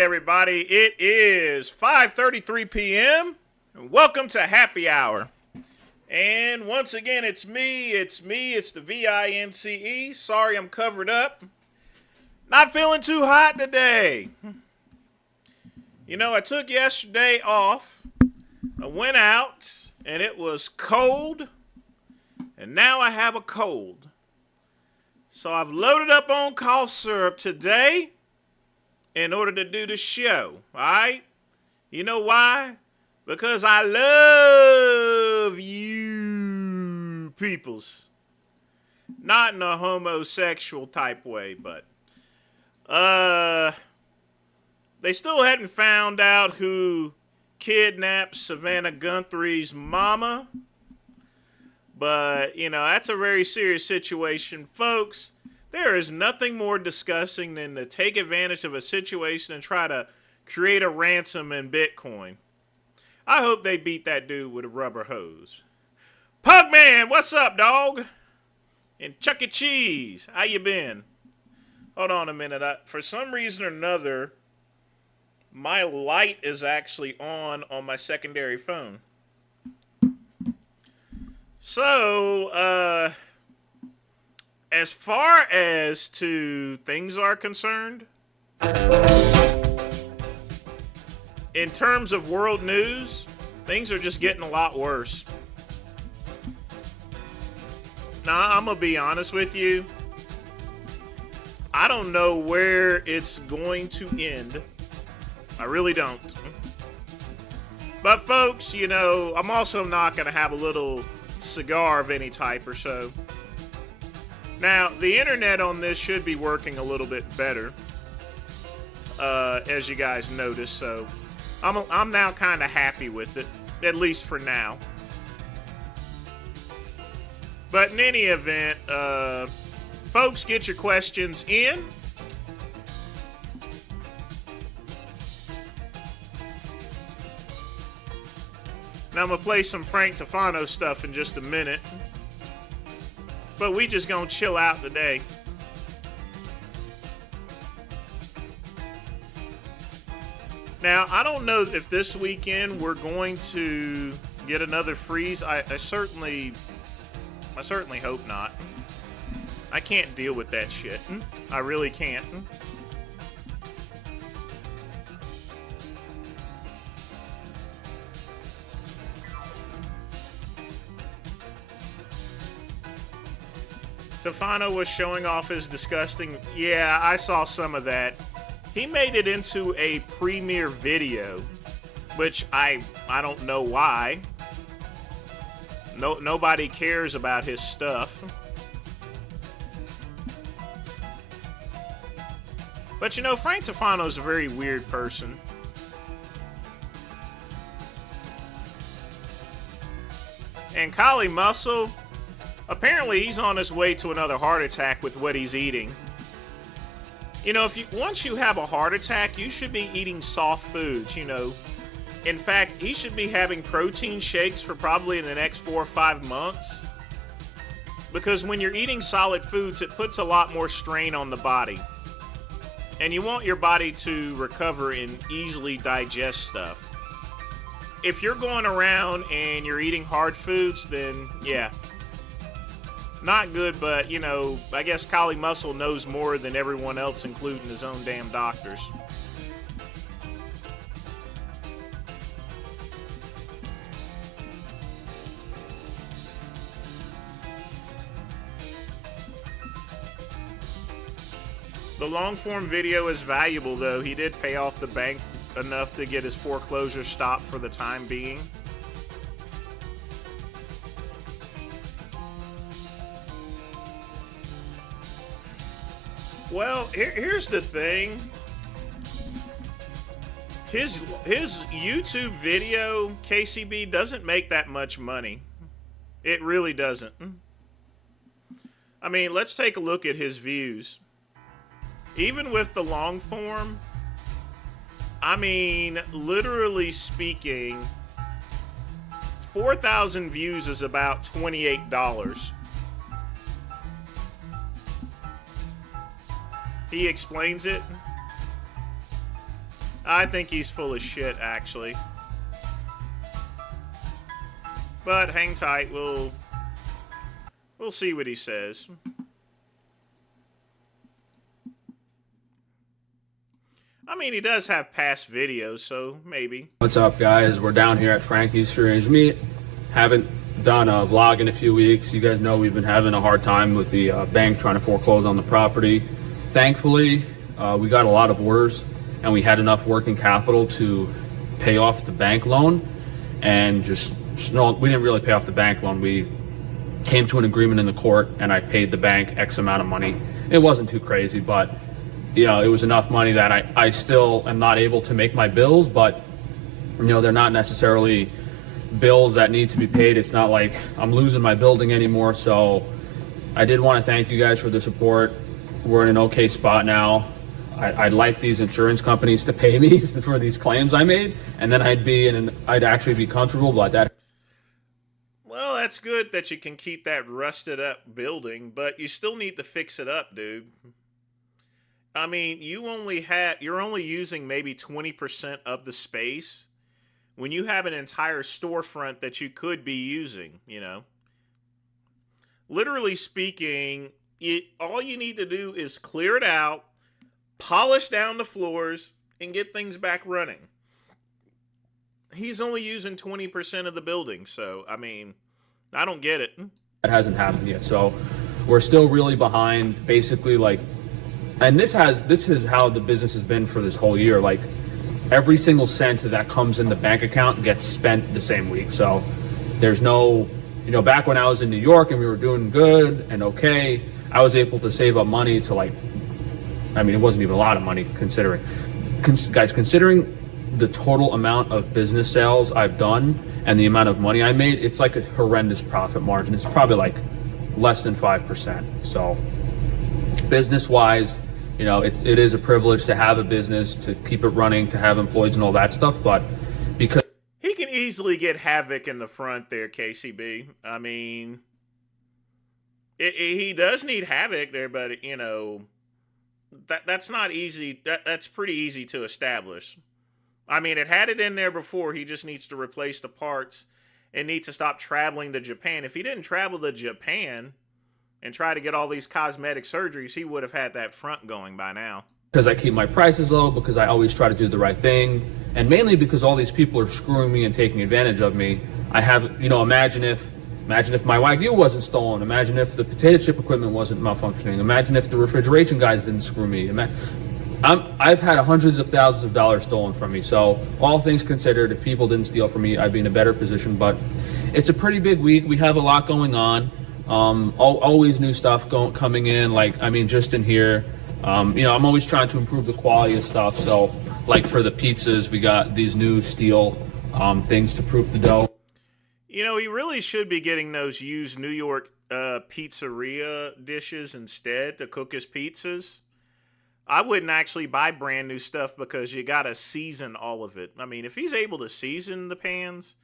right, everybody. It is 5:33 p.m. and welcome to Happy Hour. And once again, it's the VINCE. Sorry I'm covered up. Not feeling too hot today. You know, I took yesterday off. I went out and it was cold. And now I have a cold. So I've loaded up on cough syrup today in order to do the show, alright? You know why? Because I love you peoples. Not in a homosexual type way, but they still hadn't found out who kidnapped Savannah Guthrie's mama. But, you know, that's a very serious situation, folks. There is nothing more disgusting than to take advantage of a situation and try to create a ransom in Bitcoin. I hope they beat that dude with a rubber hose. Pugman, what's up, dog? And Chuck E. Cheese, how you been? Hold on a minute. For some reason or another, my light is actually on my secondary phone. So, as far as to things are concerned, in terms of world news, things are just getting a lot worse. Now, I'm going to be honest with you. I don't know where it's going to end. I really don't. But folks, you know, I'm also not going to have a little cigar of any type or so. Now, the internet on this should be working a little bit better, as you guys noticed, so I'm now kind of happy with it, at least for now. But in any event, folks, get your questions in. Now, I'm going to play some Frank Tufano stuff in just a minute. But we just going to chill out today. Now, I don't know if this weekend we're going to get another freeze. I certainly hope not. I can't deal with that shit. I really can't. Tufano was showing off his disgusting... Yeah, I saw some of that. He made it into a premiere video, which I don't know why. Nobody cares about his stuff. But you know, Frank Tufano's a very weird person. And Kali Muscle... Apparently, he's on his way to another heart attack with what he's eating. You know, once you have a heart attack, you should be eating soft foods, you know. In fact, he should be having protein shakes for probably in the next 4 or 5 months. Because when you're eating solid foods, it puts a lot more strain on the body. And you want your body to recover and easily digest stuff. If you're going around and you're eating hard foods, then yeah. Not good, but, you know, I guess Kali Muscle knows more than everyone else, including his own damn doctors. The long-form video is valuable, though. He did pay off the bank enough to get his foreclosure stopped for the time being. Well, here's the thing. His YouTube video, KCB, doesn't make that much money. It really doesn't. I mean, let's take a look at his views. Even with the long form, I mean, literally speaking, 4,000 views is about $28. He explains it. I think he's full of shit, actually. But hang tight. We'll see what he says. I mean, he does have past videos, so maybe. What's up, guys? We're down here at Frankie's Free Range Meat. Haven't done a vlog in a few weeks. You guys know we've been having a hard time with the bank trying to foreclose on the property. Thankfully, we got a lot of orders, and we had enough working capital to pay off the bank loan. And no, we didn't really pay off the bank loan. We came to an agreement in the court, and I paid the bank X amount of money. It wasn't too crazy, but you know, it was enough money that I still am not able to make my bills, but you know, they're not necessarily bills that need to be paid. It's not like I'm losing my building anymore. So I did want to thank you guys for the support. We're in an okay spot now. I'd like these insurance companies to pay me for these claims I made, and then I'd actually be comfortable about that. Well, that's good that you can keep that rusted up building, but you still need to fix it up, dude. I mean, you're only using maybe 20% of the space when you have an entire storefront that you could be using, you know. Literally speaking, all you need to do is clear it out, polish down the floors, and get things back running. He's only using 20% of the building, so, I mean, I don't get it. That hasn't happened yet, so we're still really behind, basically, like, and this is how the business has been for this whole year. Like, every single cent that comes in the bank account gets spent the same week. So there's no, you know, back when I was in New York and we were doing good and okay, I was able to save up money to, like, I mean, it wasn't even a lot of money considering, guys, considering the total amount of business sales I've done and the amount of money I made, it's like a horrendous profit margin. It's probably like less than 5%. So business-wise, you know, it is a privilege to have a business, to keep it running, to have employees and all that stuff, but because he can easily get havoc in the front there, KCB. I mean, he does need havoc there, but you know, that's not easy. That's pretty easy to establish. I mean, it had it in there before. He just needs to replace the parts and needs to stop traveling to Japan. If he didn't travel to Japan and try to get all these cosmetic surgeries, he would have had that front going by now. Because I keep my prices low, because I always try to do the right thing, and mainly because all these people are screwing me and taking advantage of me. I have, you know, imagine if my Wagyu wasn't stolen. Imagine if the potato chip equipment wasn't malfunctioning. Imagine if the refrigeration guys didn't screw me. I've had hundreds of thousands of dollars stolen from me. So all things considered, if people didn't steal from me, I'd be in a better position. But it's a pretty big week. We have a lot going on. Always new stuff coming in. Like, I mean, just in here, you know, I'm always trying to improve the quality of stuff. So like for the pizzas, we got these new steel things to proof the dough. You know, he really should be getting those used New York pizzeria dishes instead to cook his pizzas. I wouldn't actually buy brand new stuff because you got to season all of it. I mean, if he's able to season the pans,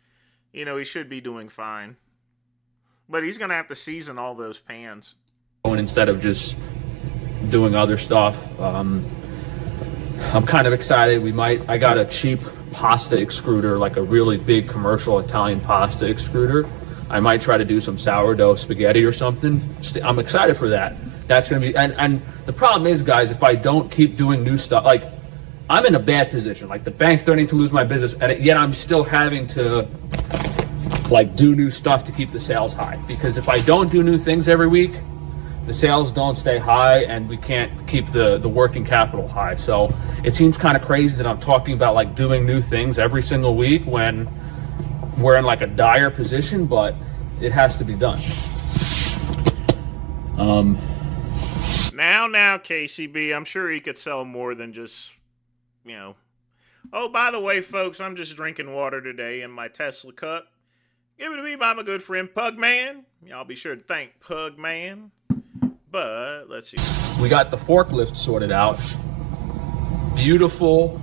you know, he should be doing fine. But he's going to have to season all those pans. Instead of just doing other stuff, I'm kind of excited. I got a cheap pasta extruder, like a really big commercial Italian pasta extruder. I might try to do some sourdough spaghetti or something. I'm excited for that. That's going to be, and the problem is, guys, if I don't keep doing new stuff, like, I'm in a bad position. Like, the bank's starting to lose my business, and yet I'm still having to, like, do new stuff to keep the sales high. Because if I don't do new things every week, the sales don't stay high, and we can't keep the working capital high. So it seems kind of crazy that I'm talking about, like, doing new things every single week when we're in, like, a dire position, but it has to be done. Now, KCB, I'm sure he could sell more than just, you know. Oh, by the way, folks, I'm just drinking water today in my Tesla cup. Given to me by my good friend Pugman. Y'all be sure to thank Pugman. But let's see. We got the forklift sorted out. Beautiful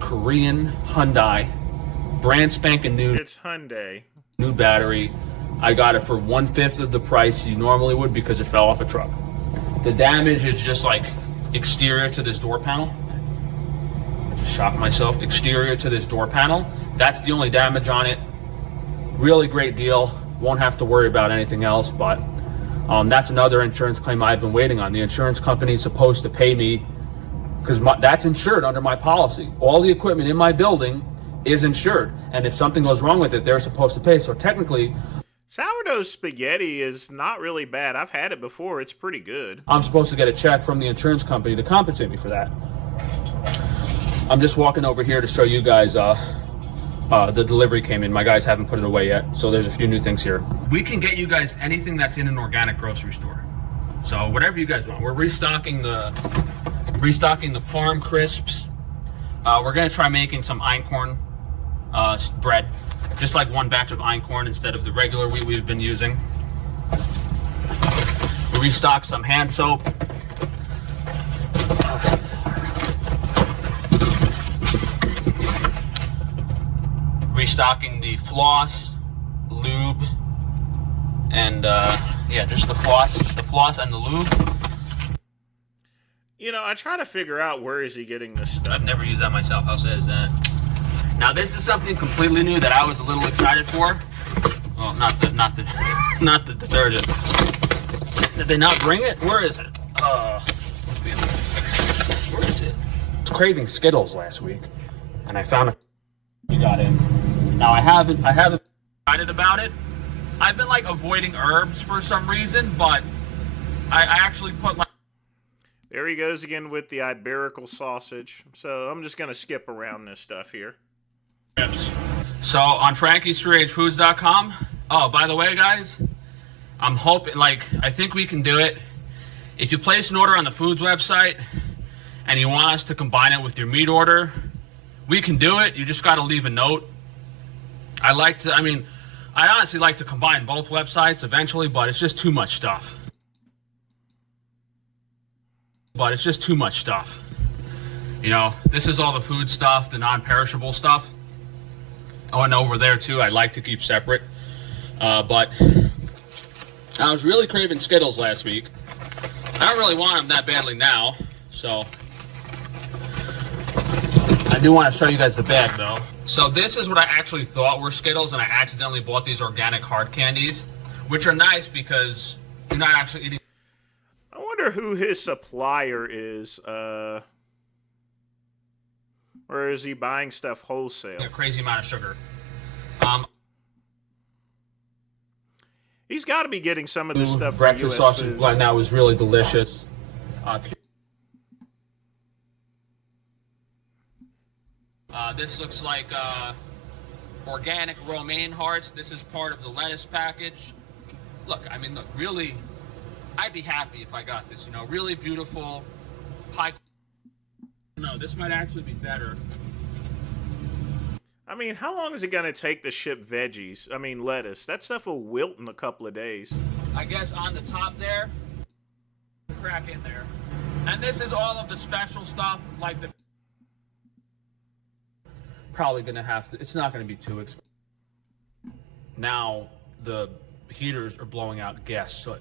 Korean Hyundai. Brand spanking new. It's Hyundai. New battery. I got it for 1/5 of the price you normally would because it fell off a truck. The damage is just like exterior to this door panel. Shock myself. Exterior to this door panel. That's the only damage on it. Really great deal. Won't have to worry about anything else, but that's another insurance claim I've been waiting on. The insurance company is supposed to pay me because that's insured under my policy. All the equipment in my building is insured, and if something goes wrong with it, they're supposed to pay. So technically, sourdough spaghetti is not really bad. I've had it before. It's pretty good. I'm supposed to get a check from the insurance company to compensate me for that. I'm just walking over here to show you guys the delivery came in. My guys haven't put it away yet, so there's a few new things here. We can get you guys anything that's in an organic grocery store. So whatever you guys want. We're restocking the Parm crisps. We're gonna try making some einkorn bread, just like one batch of einkorn instead of the regular wheat we've been using. We restocked some hand soap. Restocking the floss, lube, and yeah, just the floss and the lube. You know, I try to figure out where is he getting this stuff. I've never used that myself. How sad is that? Now this is something completely new that I was a little excited for. Well, not the detergent. Did they not bring it? Where is it? Where is it? I was craving Skittles last week, and I found it. We got in. Now I haven't excited about it. I've been like avoiding herbs for some reason, but I actually put like. There he goes again with the Iberical sausage. So I'm just gonna skip around this stuff here. So on Frankie'sFreeRangeFoods.com. Oh, by the way, guys, I'm hoping, I think we can do it. If you place an order on the foods website and you want us to combine it with your meat order, we can do it. You just got to leave a note. I honestly like to combine both websites eventually, but it's just too much stuff. You know, this is all the food stuff, the non-perishable stuff. Oh, and over there too, I like to keep separate. But I was really craving Skittles last week. I don't really want them that badly now, so I do want to show you guys the bag though. So this is what I actually thought were Skittles, and I accidentally bought these organic hard candies, which are nice because you're not actually eating. I wonder who his supplier is, or is he buying stuff wholesale? A crazy amount of sugar. He's got to be getting some of this stuff breakfast from US sausage Foods. blend now was really delicious. This looks like organic romaine hearts. This is part of the lettuce package. Look, really, I'd be happy if I got this. You know, really beautiful, high. No, this might actually be better. I mean, how long is it going to take to ship veggies? I mean, lettuce. That stuff will wilt in a couple of days. I guess on the top there, crack in there. And this is all of the special stuff, like the. Probably going to have to, it's not going to be too expensive. Now, the heaters are blowing out gas soot,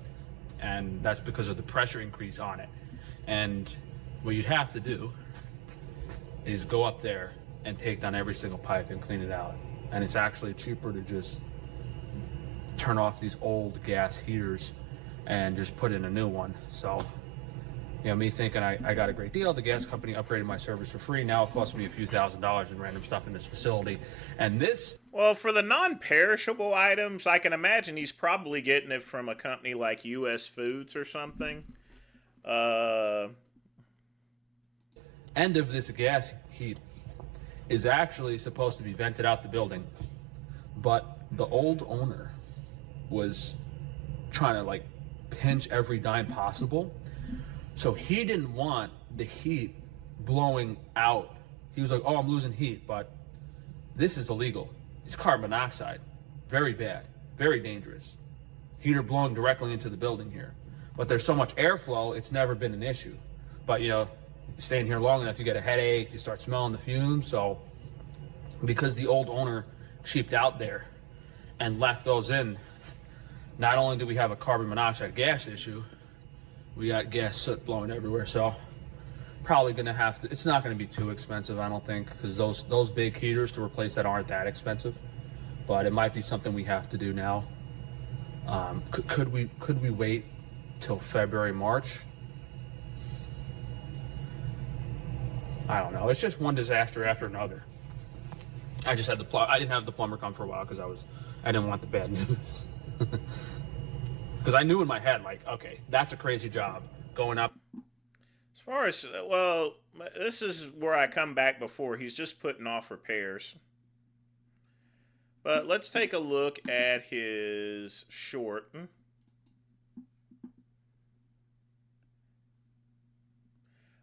and that's because of the pressure increase on it. And what you'd have to do is go up there and take down every single pipe and clean it out. And it's actually cheaper to just turn off these old gas heaters and just put in a new one. So, you know, me thinking I got a great deal. The gas company upgraded my service for free. Now it costs me a few $1,000s in random stuff in this facility. And this... Well, for the non-perishable items, I can imagine he's probably getting it from a company like US Foods or something. End of this gas heat is actually supposed to be vented out the building, but the old owner was trying to pinch every dime possible, so he didn't want the heat blowing out. He was like, oh, I'm losing heat, but this is illegal. It's carbon monoxide. Very bad, very dangerous. Heater blowing directly into the building here, but there's so much airflow, it's never been an issue. But you know, staying here long enough, you get a headache, you start smelling the fumes. So because the old owner cheaped out there and left those in, not only do we have a carbon monoxide gas issue, we got gas soot blowing everywhere. So Probably gonna have to. It's not gonna be too expensive, I don't think, because those big heaters to replace that aren't that expensive. But it might be something we have to do now. Could we wait till February, March? I don't know. It's just one disaster after another. I just had I didn't have the plumber come for a while because I didn't want the bad news. Because I knew in my head, like, okay, that's a crazy job going up. As far as, well, this is where I come back before. He's just putting off repairs. But let's take a look at his short.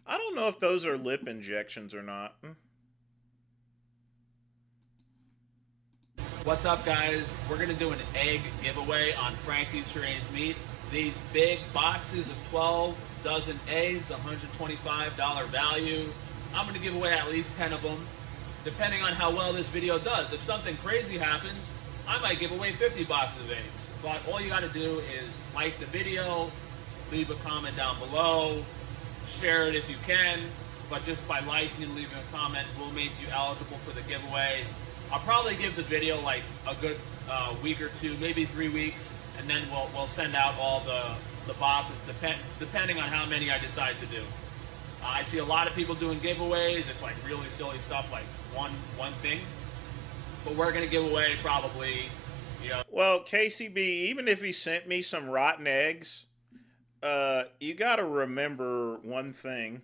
I don't know if those are lip injections or not. What's up, guys? We're going to do an egg giveaway on Frankie's Strange Meat. These big boxes of 12 dozen eggs, $125 value. I'm going to give away at least 10 of them, depending on how well this video does. If something crazy happens, I might give away 50 boxes of eggs. But all you got to do is like the video, leave a comment down below, share it if you can. But just by liking and leaving a comment will make you eligible for the giveaway. I'll probably give the video like a good week or two, maybe 3 weeks, and then we'll send out all the boxes depending on how many I decide to do. I see a lot of people doing giveaways. It's like really silly stuff, like one thing. But we're gonna give away probably, Well, KCB, even if he sent me some rotten eggs, you got to remember one thing.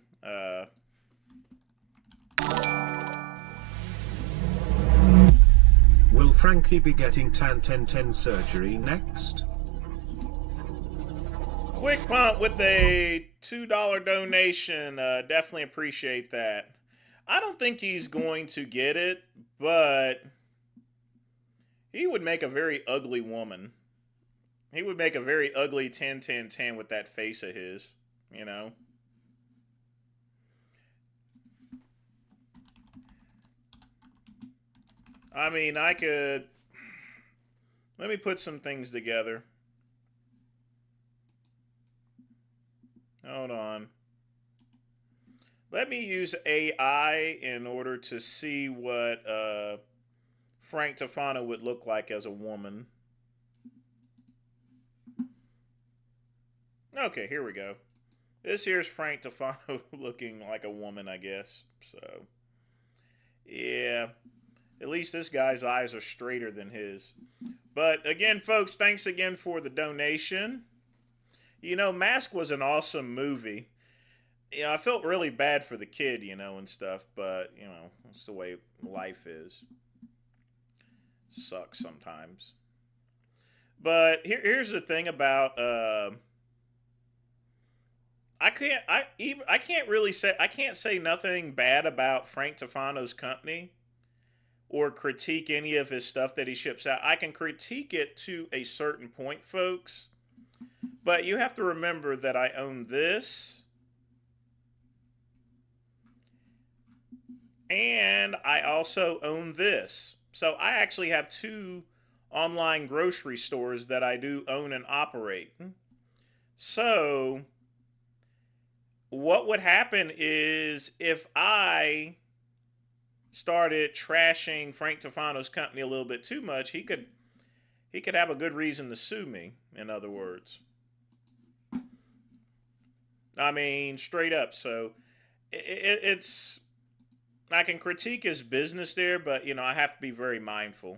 Will Frankie be getting tan 1010 surgery next? Quick Pump with a $2 donation. Definitely appreciate that. I don't think he's going to get it, but he would make a very ugly woman. He would make a very ugly 10-10-10 with that face of his, you know? I mean, I could... Let me put some things together. Hold on. Let me use AI in order to see what Frank Tufano would look like as a woman. Okay, here we go. This here's Frank Tufano looking like a woman, I guess. So, yeah. At least this guy's eyes are straighter than his. But again, folks, thanks again for the donation. You know, Mask was an awesome movie. You know, I felt really bad for the kid, you know, and stuff. But, you know, that's the way life is. Sucks sometimes. But here's the thing about... I can't say nothing bad about Frank Tufano's company or critique any of his stuff that he ships out. I can critique it to a certain point, folks. But you have to remember that I own this. And I also own this. So I actually have 2 online grocery stores that I do own and operate. So what would happen is if I started trashing Frank Tufano's company a little bit too much, he could have a good reason to sue me, in other words. I mean, straight up. So it's I can critique his business there, but you know, I have to be very mindful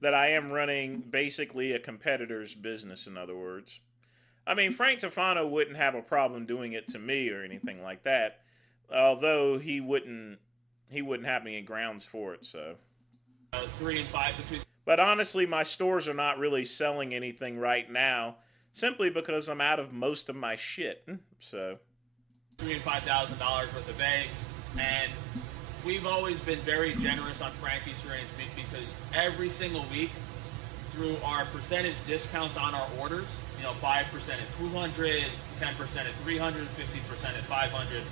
that I am running basically a competitor's business, in other words. I mean, Frank Tufano wouldn't have a problem doing it to me or anything like that, although he wouldn't have any grounds for it. So 3 and 5 between. But honestly, my stores are not really selling anything right now, simply because I'm out of most of my shit. So $3,000 and $5,000 worth of eggs, and we've always been very generous on Frankie's Strange Meat because every single week, through our percentage discounts on our orders, you know, 5% at 200, 10% at 300, 15% at 500.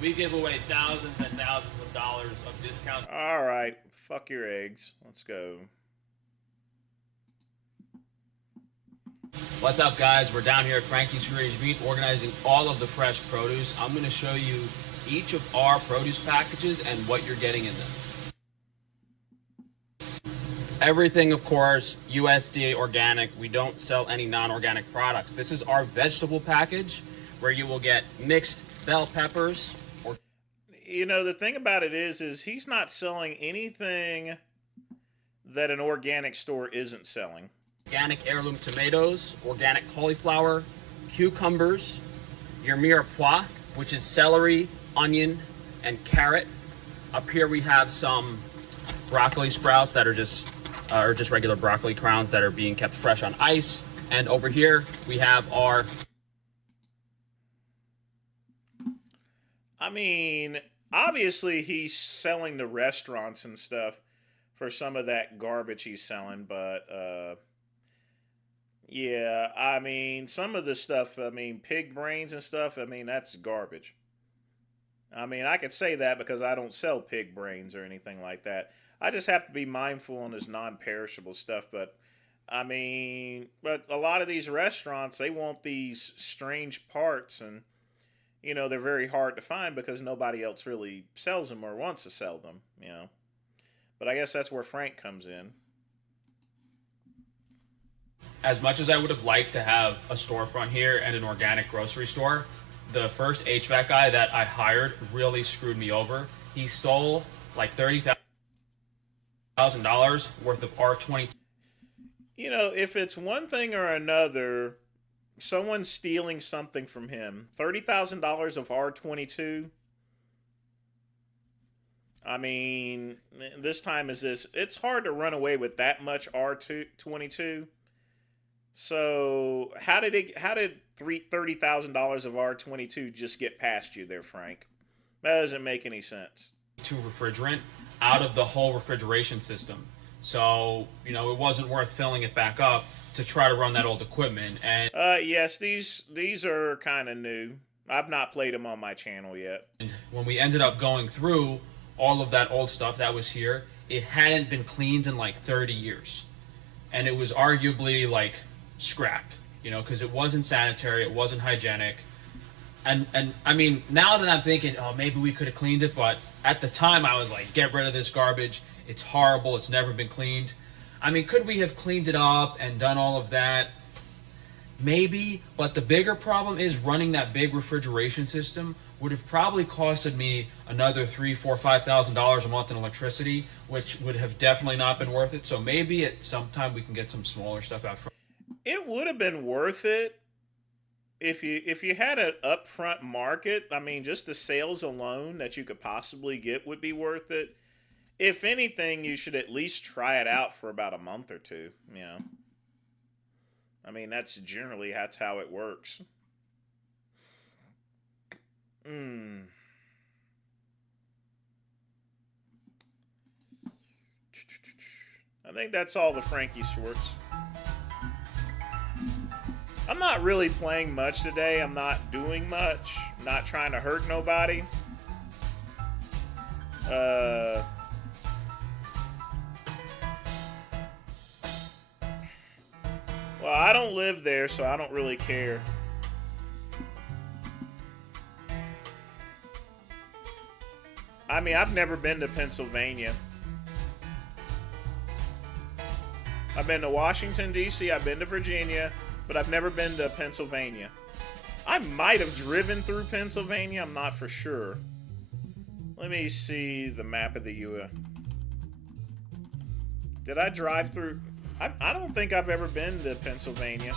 We give away thousands and thousands of dollars of discounts. All right, fuck your eggs. Let's go. What's up, guys? We're down here at Frankie's Strange Meat organizing all of the fresh produce. I'm going to show you each of our produce packages and what you're getting in them. Everything, of course, USDA organic. We don't sell any non-organic products. This is our vegetable package where you will get mixed bell peppers. You know, the thing about it is he's not selling anything that an organic store isn't selling. Organic heirloom tomatoes, organic cauliflower, cucumbers, your mirepoix, which is celery, onion, and carrot. Up here we have some broccoli sprouts that are just regular broccoli crowns that are being kept fresh on ice. And over here we have our... I mean, obviously he's selling to restaurants and stuff for some of that garbage he's selling, but yeah, I mean, some of the stuff, I mean, pig brains and stuff, I mean, that's garbage. I mean, I could say that because I don't sell pig brains or anything like that. I just have to be mindful on this non-perishable stuff, but I mean, but a lot of these restaurants, they want these strange parts, and you know, they're very hard to find because nobody else really sells them or wants to sell them, you know. But I guess that's where Frank comes in. As much as I would have liked to have a storefront here and an organic grocery store, the first HVAC guy that I hired really screwed me over. He stole like $30,000 worth of R20. You know, if it's one thing or another, someone's stealing something from him. $30,000 of R22. I mean, this time is this. It's hard to run away with that much R22. So how did $30,000 of R22 just get past you there, Frank? That doesn't make any sense. Refrigerant out of the whole refrigeration system. So, you know, it wasn't worth filling it back up to try to run that old equipment. And yes, these are kind of new. I've not played them on my channel yet. And when we ended up going through all of that old stuff that was here, it hadn't been cleaned in like 30 years. And it was arguably like scrapped, you know, because it wasn't sanitary, it wasn't hygienic. And I mean, now that I'm thinking, oh, maybe we could have cleaned it, but at the time I was like, get rid of this garbage. It's horrible. It's never been cleaned. I mean, could we have cleaned it up and done all of that? Maybe, but the bigger problem is running that big refrigeration system would have probably costed me another $3,000, $4,000, $5,000 a month in electricity, which would have definitely not been worth it. So maybe at some time we can get some smaller stuff out front. It would have been worth it if you had an upfront market. I mean, just the sales alone that you could possibly get would be worth it. If anything, you should at least try it out for about a month or two, you know. I mean, that's how it works. I think that's all the Frankie shorts. I'm not really playing much today. I'm not doing much. I'm not trying to hurt nobody. Well, I don't live there, so I don't really care. I mean, I've never been to Pennsylvania. I've been to Washington, D.C., I've been to Virginia, but I've never been to Pennsylvania. I might have driven through Pennsylvania, I'm not for sure. Let me see the map of the U.S. Did I drive through? I don't think I've ever been to Pennsylvania.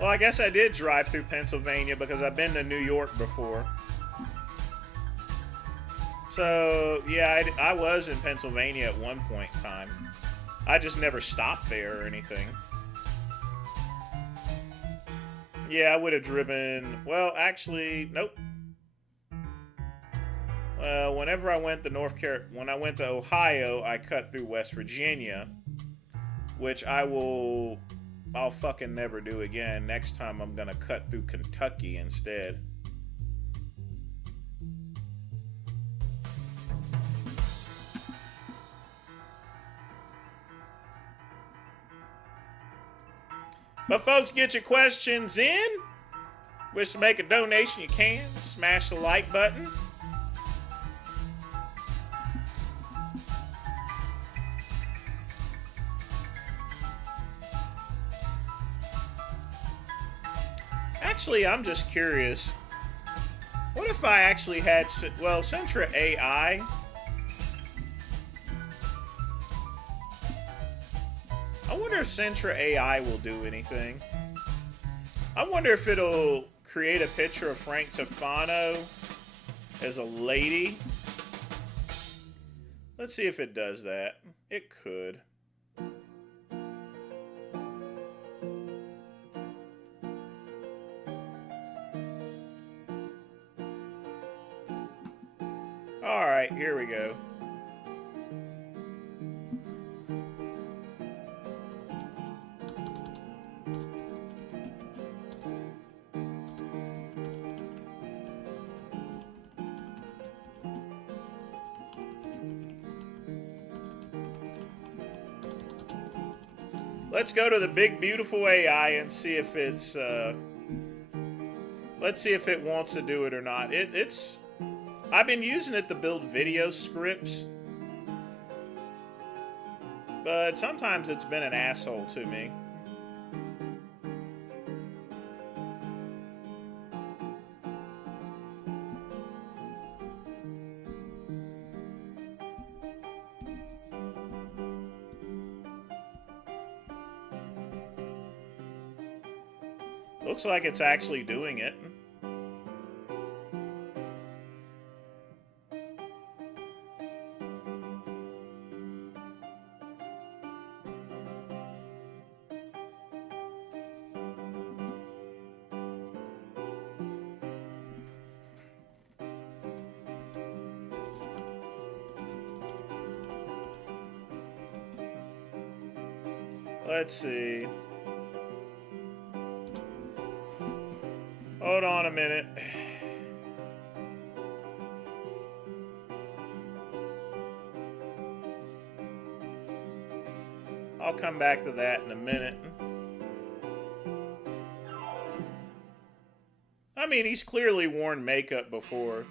Well, I guess I did drive through Pennsylvania because I've been to New York before. So, yeah, I was in Pennsylvania at one point in time. I just never stopped there or anything. Yeah, I would have driven... Well, actually, nope. Well, whenever I went to when I went to Ohio, I cut through West Virginia. which I'll fucking never do again. Next time I'm gonna cut through Kentucky instead. But folks, get your questions in. Wish to make a donation, you can. Smash the like button. Actually, I'm just curious. What if I actually had, well, Sentra AI? I wonder if Sentra AI will do anything. I wonder if it'll create a picture of Frank Tufano as a lady. Let's see if it does that. It could. All right, here we go. Let's go to the big beautiful AI and see if it's let's see if it wants to do it or not. It's I've been using it to build video scripts, but sometimes it's been an asshole to me. Looks like it's actually doing it. Let's see. Hold on a minute. I'll come back to that in a minute. I mean, he's clearly worn makeup before.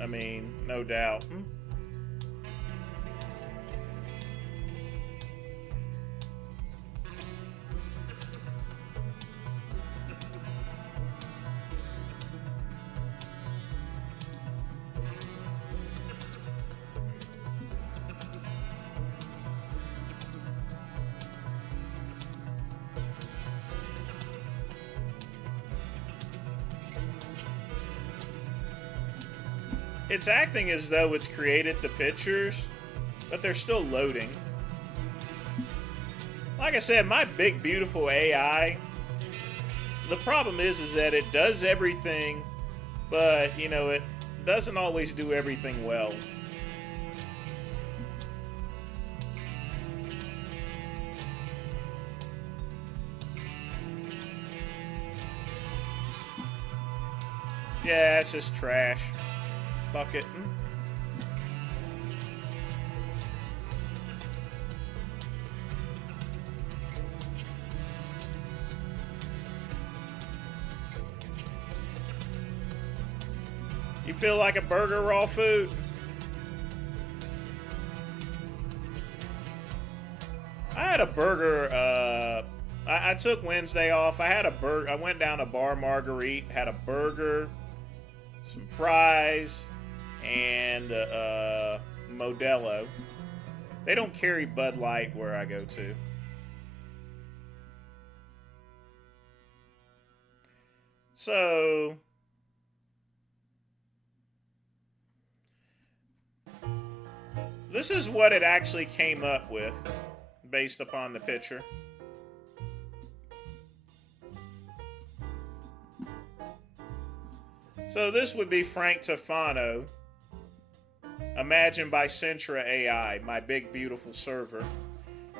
I mean, no doubt. It's acting as though it's created the pictures, but they're still loading. Like I said, my big beautiful AI, the problem is that it does everything, but you know, it doesn't always do everything well. Yeah, it's just trash. Bucket. You feel like a burger, raw food? I had a burger, I took Wednesday off. I had a burger. I went down to Bar Marguerite, had a burger, some fries, and Modelo. They don't carry Bud Light where I go to. So this is what it actually came up with based upon the picture. So this would be Frank Tufano, imagined by Sentra AI, my big beautiful server.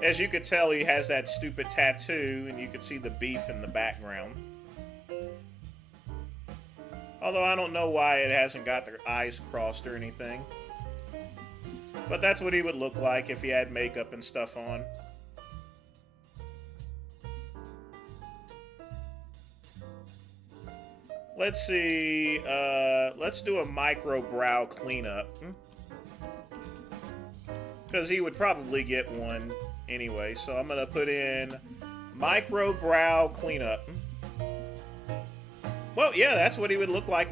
As you could tell, he has that stupid tattoo, and you could see the beef in the background. Although I don't know why it hasn't got their eyes crossed or anything. But that's what he would look like if he had makeup and stuff on. Let's see. Let's do a micro brow cleanup. Because he would probably get one anyway. So I'm going to put in micro brow cleanup. Well, yeah, that's what he would look like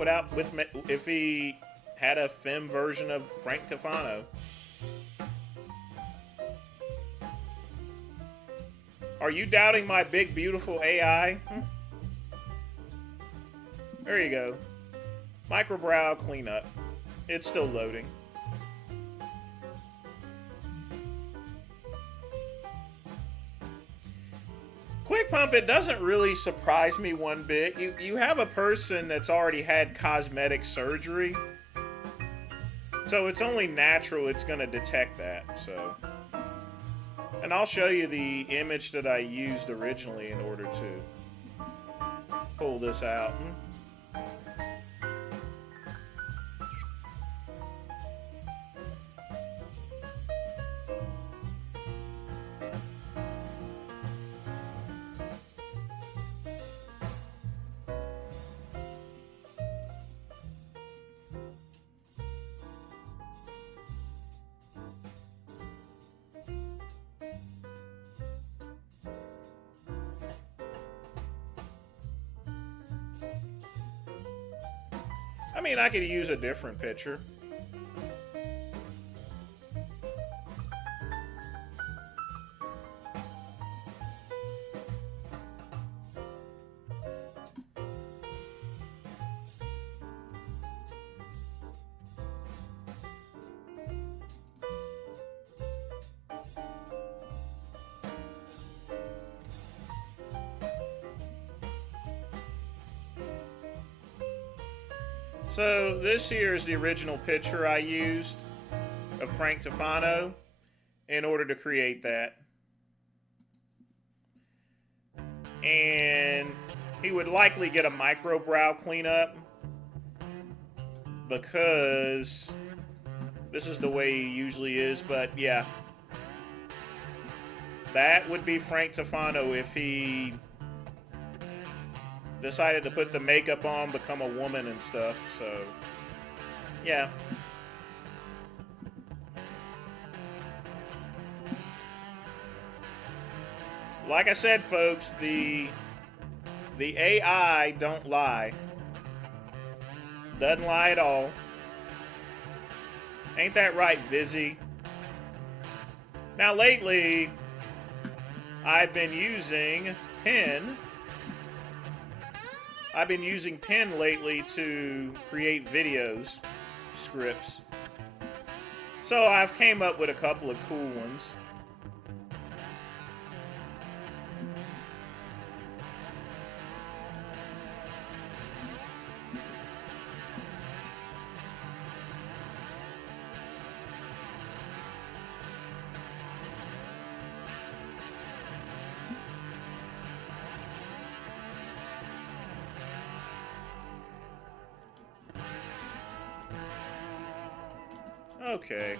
if he had a femme version of Frank Tufano. Are you doubting my big, beautiful AI? There you go. Microbrow cleanup. It's still loading. Quick Pump, it doesn't really surprise me one bit. You have a person that's already had cosmetic surgery. So it's only natural it's going to detect that, so... And I'll show you the image that I used originally in order to pull this out. I mean, I could use a different picture. So this here is the original picture I used of Frank Tufano in order to create that. And he would likely get a microbrow cleanup because this is the way he usually is, but yeah. That would be Frank Tufano if he decided to put the makeup on, become a woman and stuff, so yeah. Like I said, folks, the AI don't lie. Doesn't lie at all. Ain't that right, Vizzy? Now lately, I've been using Pen. I've been using Pen lately to create videos, scripts. So I've came up with a couple of cool ones. Okay.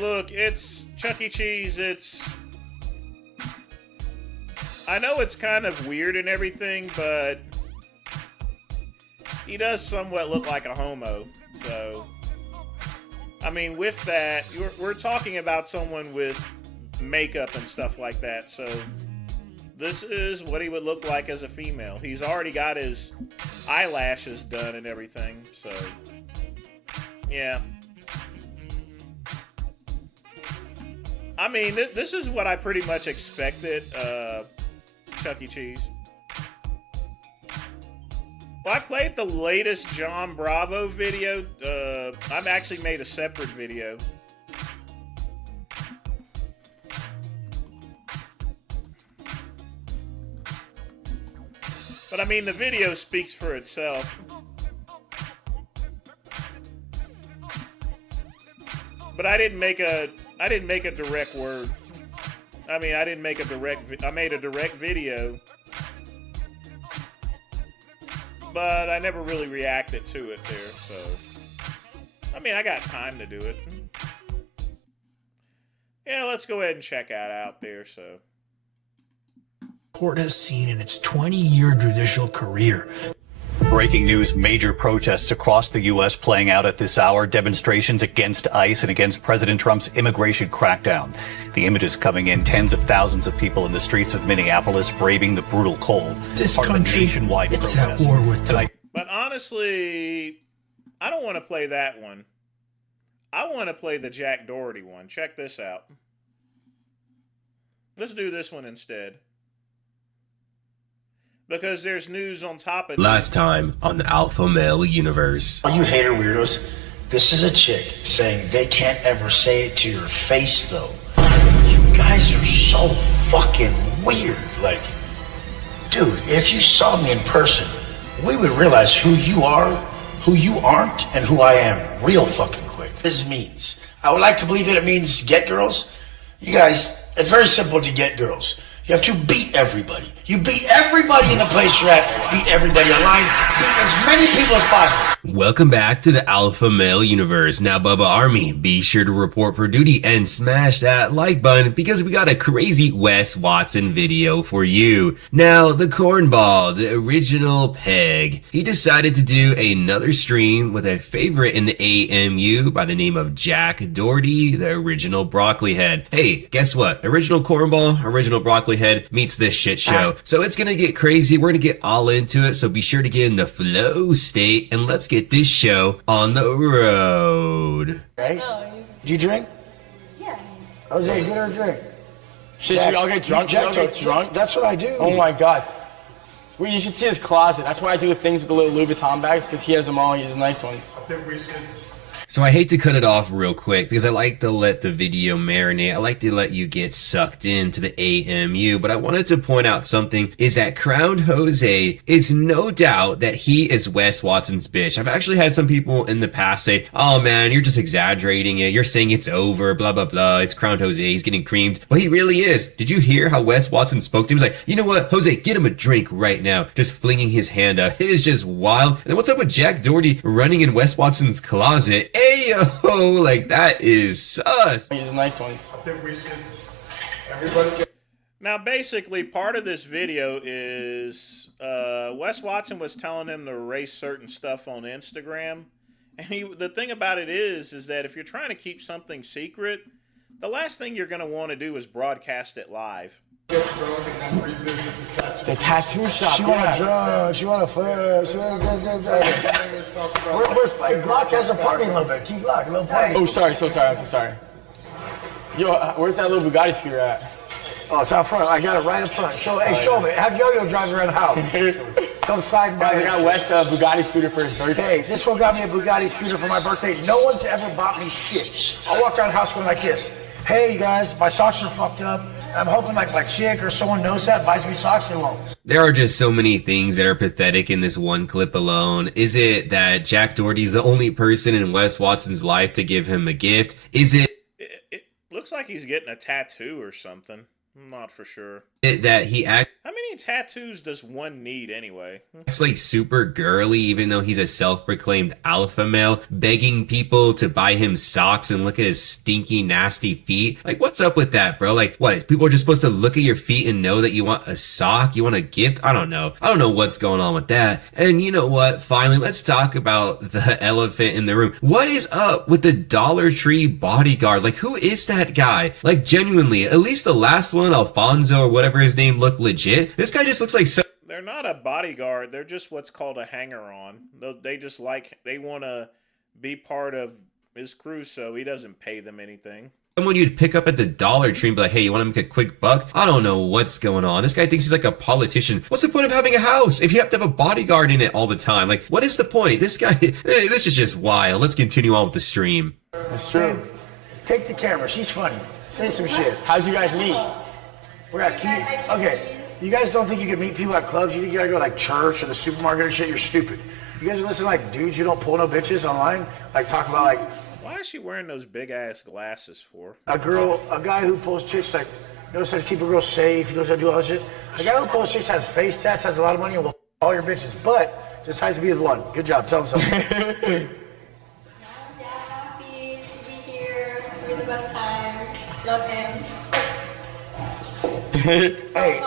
Look, it's Chuck E. Cheese. I know it's kind of weird and everything, but he does somewhat look like a homo, so... I mean, with that, we're talking about someone with makeup and stuff like that, so this is what he would look like as a female. He's already got his eyelashes done and everything, so yeah. I mean, this is what I pretty much expected, Chuck E. Cheese. Well, I played the latest John Bravo video. I've actually made a separate video. But I mean, the video speaks for itself. But I didn't make a direct word. I mean, I made a direct video. But I never really reacted to it there, so. I mean, I got time to do it. Yeah, let's go ahead and check out there, so. Court has seen in its 20-year judicial career. Breaking news, major protests across the U.S. playing out at this hour. Demonstrations against ICE and against President Trump's immigration crackdown. The images coming in, tens of thousands of people in the streets of Minneapolis braving the brutal cold. This Part country, nationwide it's protest. at war with the... But honestly, I don't want to play that one. I want to play the Jack Doherty one. Check this out. Let's do this one instead. Because there's news on top of it. Last time on the Alpha Male Universe. All you hater weirdos, this is a chick saying they can't ever say it to your face though. You guys are so fucking weird. Like, dude, if you saw me in person, we would realize who you are, who you aren't, and who I am real fucking quick. This means, I would like to believe that it means get girls. You guys, it's very simple to get girls. You have to beat everybody. You beat everybody in the place you're at, beat everybody online, beat as many people as possible. Welcome back to the Alpha Male Universe. Now, Bubba Army, be sure to report for duty and smash that like button because we got a crazy Wes Watson video for you. Now, the cornball, the original peg, he decided to do another stream with a favorite in the AMU by the name of Jack Doherty, the original broccoli head. Hey, guess what? Original cornball, original broccoli head meets this shit show. So it's gonna get crazy. We're gonna get all into it. So be sure to get in the flow state and let's get this show on the road. Right? Do you drink? Yeah. Jose, get her a drink. Shit, should we all get drunk? Jack, Should we all get drunk? That's what I do. Oh my god. Well, you should see his closet. That's why I do the things with the little Louis Vuitton bags, because he has them all. He has nice ones. So I hate to cut it off real quick because I like to let the video marinate. I like to let you get sucked into the AMU, but I wanted to point out something is that Crowned Jose is no doubt that he is Wes Watson's bitch. I've actually had some people in the past say, oh man, you're just exaggerating it. You're saying it's over, blah, blah, blah. It's Crowned Jose. He's getting creamed. But he really is. Did you hear how Wes Watson spoke to him? He was like, you know what, Jose, get him a drink right now. Just flinging his hand up. It is just wild. And then what's up with Jack Doherty running in Wes Watson's closet? Ayo, like that is sus. He has nice ones. I think we should, everybody get... Now, basically, part of this video is Wes Watson was telling him to erase certain stuff on Instagram. And the thing about it is that if you're trying to keep something secret, the last thing you're going to want to do is broadcast it live. Get drunk and then revisit the tattoo. The tattoo shop. She want to drunk, she want to flip, she want to... Where's Glock has a party a little bit. Keep Glock, a little party. Oh, sorry, so sorry, I'm so sorry. Yo, where's that little Bugatti scooter at? Oh, it's out front. I got it right up front. Show, hey, show me. Have Yo-Yo drive around the house. Come slide by. I got Wes a Bugatti scooter for his birthday. Hey, this one got me a Bugatti scooter for my birthday. No one's ever bought me shit. I walk around the house going like this. Hey, you guys, my socks are fucked up. I'm hoping like my chick or someone knows that, buys me socks, they won't. There are just so many things that are pathetic in this one clip alone. Is it that Jack Doherty's the only person in Wes Watson's life to give him a gift? Is it looks like he's getting a tattoo or something. I'm not for sure. That he acts How many tattoos does one need anyway? like super girly even though he's a self-proclaimed alpha male, begging people to buy him socks and look at his stinky, nasty feet? Like, what's up with that, bro? Like, what? People are just supposed to look at your feet and know that you want a sock? You want a gift? I don't know. I don't know what's going on with that. And you know what? Finally, let's talk about the elephant in the room. What is up with the Dollar Tree bodyguard? Like, who is that guy? Like, genuinely, at least the last one, Alfonso or whatever his name, looked legit. This guy just looks like They're not a bodyguard. They're just what's called a hanger-on. They just they want to be part of his crew, so he doesn't pay them anything. someone you'd pick up at the Dollar Tree and be like, hey, you want to make a quick buck? I don't know what's going on. This guy thinks he's like a politician. What's the point of having a house if you have to have a bodyguard in it all the time? Like, what is the point? This guy, this is just wild. Let's continue on with the stream. That's true. Take the camera. She's funny. Say some shit. How'd you guys meet? We're at Key. Okay. You guys don't think you can meet people at clubs? You think you gotta go like church or the supermarket or shit? You're stupid. You guys are listening to like dudes who don't pull no bitches online? Like talk about like Why is she wearing those big ass glasses for? a guy who pulls chicks like, knows how to keep a girl safe, knows how to do all that shit. A guy who pulls chicks has face tats, has a lot of money, and will all your bitches, but just has to be with one. Good job, tell him something. Yeah, happy to be here. Having the best time. Love him. Hey.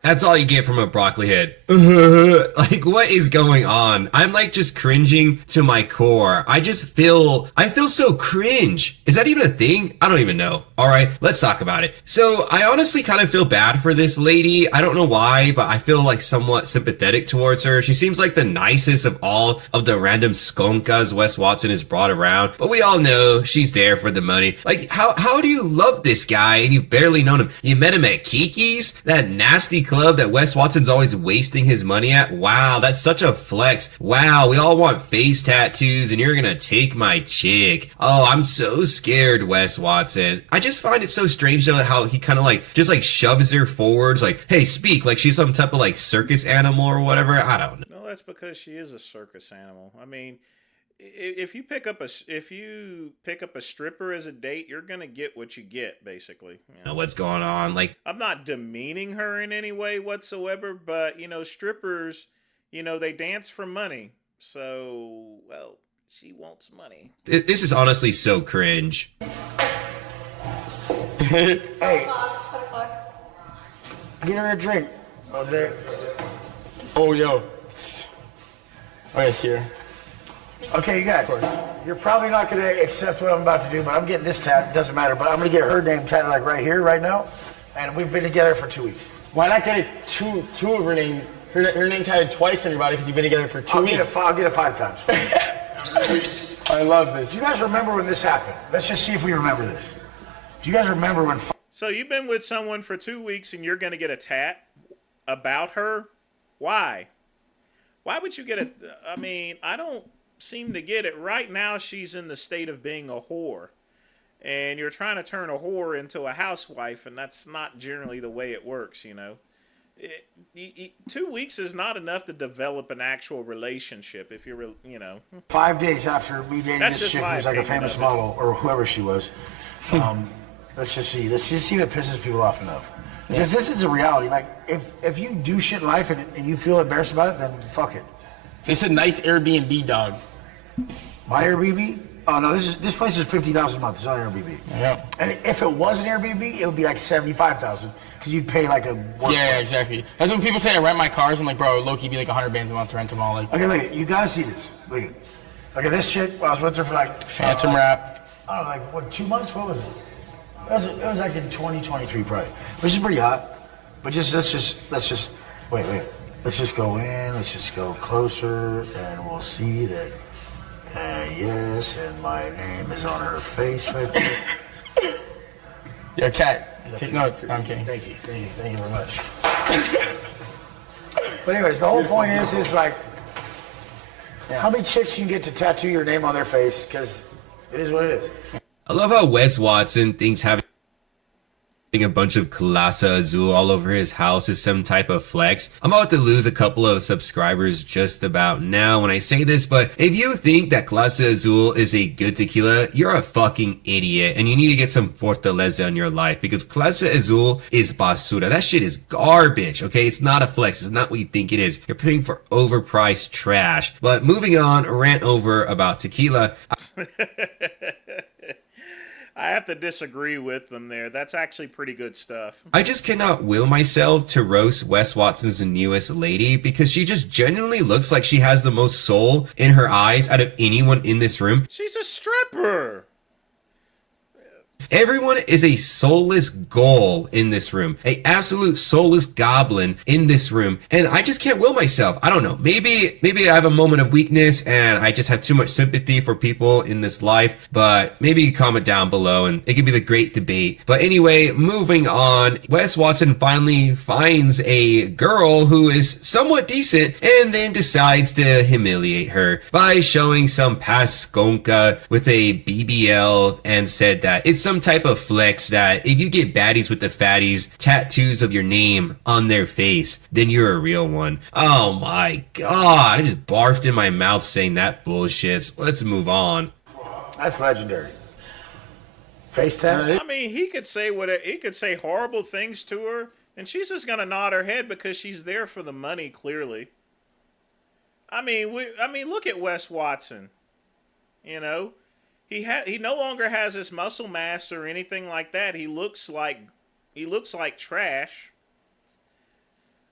That's all you get from a broccoli head. Like, what is going on? I'm like just cringing to my core. I feel so cringe. Is that even a thing? I don't even know. All right, let's talk about it. So I honestly kind of feel bad for this lady. I don't know why, but I feel like somewhat sympathetic towards her. She seems like the nicest of all of the random skonkas Wes Watson has brought around, but we all know she's there for the money. Like, how do you love this guy and you've barely known him? You met him at Kiki's, that nasty club that Wes Watson's always wasting his money at. Wow, that's such a flex. Wow, we all want face tattoos and you're gonna take my chick. Oh, I'm so scared, Wes Watson. I just find it so strange though how he kind of like just like shoves her forwards like, hey, speak, like she's some type of like circus animal or whatever. I don't know. No, that's because she is a circus animal. I mean, if you pick up a stripper as a date, you're gonna get what you get, basically. You know? What's going on? Like, I'm not demeaning her in any way whatsoever, but strippers, they dance for money. So, well, she wants money. This is honestly so cringe. Hey, get her a drink. Okay. Oh, yo. Oh, it's here. Okay, you guys, you're probably not going to accept what I'm about to do, but I'm getting this tat. Doesn't matter, but I'm going to get her name tatted like right here, right now. And we've been together for 2 weeks. Why not get it two of her name? Her name tatted twice on your body because you've been together for 2 weeks. I'll get it 5 times. I love this. Do you guys remember when this happened? Let's just see if we remember this. Do you guys remember when... So you've been with someone for 2 weeks and you're going to get a tat about her? Why? Why would you get a... I mean, I don't seem to get it. Right now, she's in the state of being a whore. And you're trying to turn a whore into a housewife, and that's not generally the way it works, 2 weeks is not enough to develop an actual relationship if you're, 5 days after we dated this chick who's like a famous model, or whoever she was. Let's just see. Let's just see what pisses people off enough. Because this is a reality. Like, if you do shit in life and you feel embarrassed about it, then fuck it. It's a nice Airbnb, dog. My Airbnb? Oh no, this place is $50,000 a month. It's not an Airbnb. Yeah. And if it was an Airbnb, it would be like $75,000 because you'd pay like a. Yeah, exactly. That's when people say I rent my cars. I'm like, bro, low-key be like 100 bands a month to rent them all. Like. Okay, look, you gotta see this. Look at. Okay, this chick. I was with her for like. Phantom rap. I don't know, like what, 2 months? What was it? It was like in 2023 probably, which is pretty hot. But let's just wait. Let's just go in. Let's just go closer, and we'll see that. Yes, and my name is on her face right there. Yeah, cat. Take notes. I'm kidding. Thank you very much. But anyways, the whole point is like, how many chicks you can get to tattoo your name on their face? Because it is what it is. I love how Wes Watson thinks having a bunch of Clase Azul all over his house is some type of flex. I'm about to lose a couple of subscribers just about now when I say this, but if you think that Clase Azul is a good tequila, you're a fucking idiot and you need to get some Fortaleza in your life because Clase Azul is basura. That shit is garbage, okay? It's not a flex. It's not what you think it is. You're paying for overpriced trash. But moving on, rant over about tequila. I have to disagree with them there. That's actually pretty good stuff. I just cannot will myself to roast Wes Watson's newest lady because she just genuinely looks like she has the most soul in her eyes out of anyone in this room. She's a stripper. Everyone is a soulless ghoul in this room, a absolute soulless goblin in this room, and I just can't will myself. I don't know. Maybe I have a moment of weakness and I just have too much sympathy for people in this life, but maybe comment down below and it could be the great debate. But anyway, moving on, Wes Watson finally finds a girl who is somewhat decent and then decides to humiliate her by showing some past skonka with a BBL and said that it's some type of flex that if you get baddies with the fatties tattoos of your name on their face, then you're a real one. Oh my god, I just barfed in my mouth saying that bullshit. So let's move on. That's legendary. Face tat? I mean, he could say horrible things to her, and she's just gonna nod her head because she's there for the money. Clearly. I mean, look at Wes Watson. You know, he no longer has his muscle mass or anything like that. He looks like trash.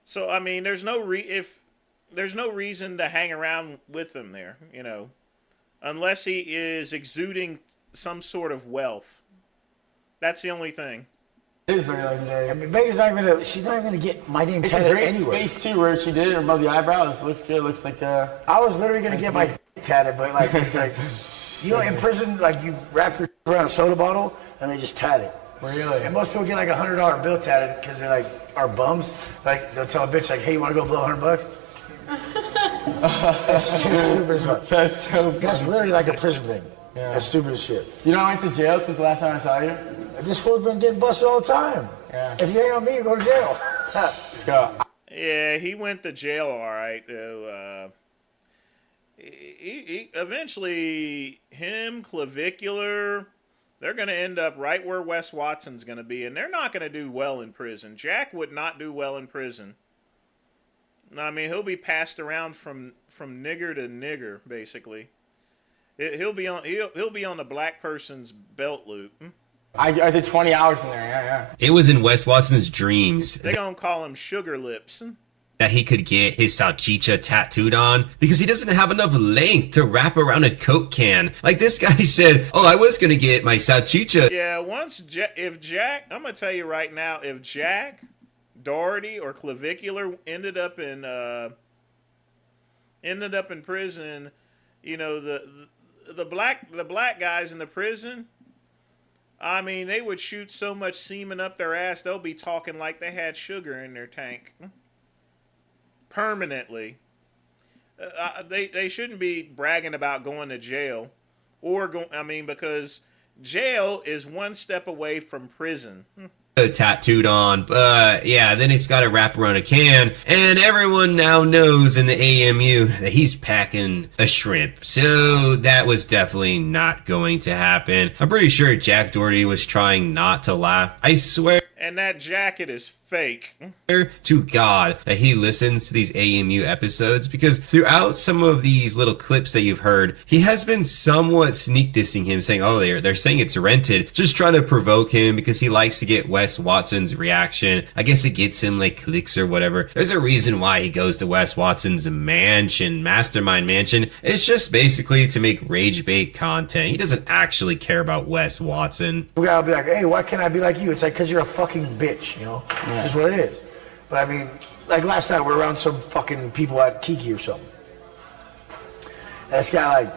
So I mean, there's no reason to hang around with him there. You know, unless he is exuding some sort of wealth. That's the only thing. It is very legendary. I mean, Vegas she's not even gonna get my name It's tatted a great anywhere. face too, where she did it above the eyebrows. Looks good. Looks like I was literally gonna get my tatted, but like it's like, you know, in prison, like you wrap your around a soda bottle and they just tat it. Really? And most people get like $100 bill tatted because they like are bums. Like they'll tell a bitch like, hey, you want to go blow $100? That's too stupid as fuck. That's literally like a prison thing. Yeah. That's stupid as shit. You know, I went to jail since the last time I saw you. This fool's been getting busted all the time. Yeah. If you ain't on me, you go to jail. Let's go. Yeah, he went to jail all right, though. He eventually, him, Clavicular, they're going to end up right where Wes Watson's going to be, and they're not going to do well in prison. Jack would not do well in prison. I mean, he'll be passed around from nigger to nigger, basically. He'll be on the black person's belt loop. I did 20 hours in there, yeah. It was in Wes Watson's dreams. They're going to call him Sugar Lips. That he could get his salchicha tattooed on because he doesn't have enough length to wrap around a Coke can. Like this guy said, oh, I was going to get my salchicha. Yeah, if Jack, I'm going to tell you right now, if Jack, Doherty, or Clavicular ended up in prison, you know, the black guys in the prison, I mean, they would shoot so much semen up their ass, they'll be talking like they had sugar in their tank. Permanently. They shouldn't be bragging about going to jail. Because jail is one step away from prison. Tattooed on, but yeah, then it's got to wrap around a can, and everyone now knows in the AMU that he's packing a shrimp, so that was definitely not going to happen. I'm pretty sure Jack Doherty was trying not to laugh. I swear. And that jacket is fake. To God that he listens to these AMU episodes, because throughout some of these little clips that you've heard, he has been somewhat sneak dissing him, saying, oh, they're saying it's rented, just trying to provoke him because he likes to get Wes Watson's reaction. I guess it gets him like clicks or whatever. There's a reason why he goes to Wes Watson's mastermind mansion. It's just basically to make rage bait content. He doesn't actually care about Wes Watson. We gotta be like, hey, why can't I be like you? It's like, because you're a fucking bitch, you know? Yeah. That's what it is. But I mean, like last night we were around some fucking people at Kiki or something. And this guy like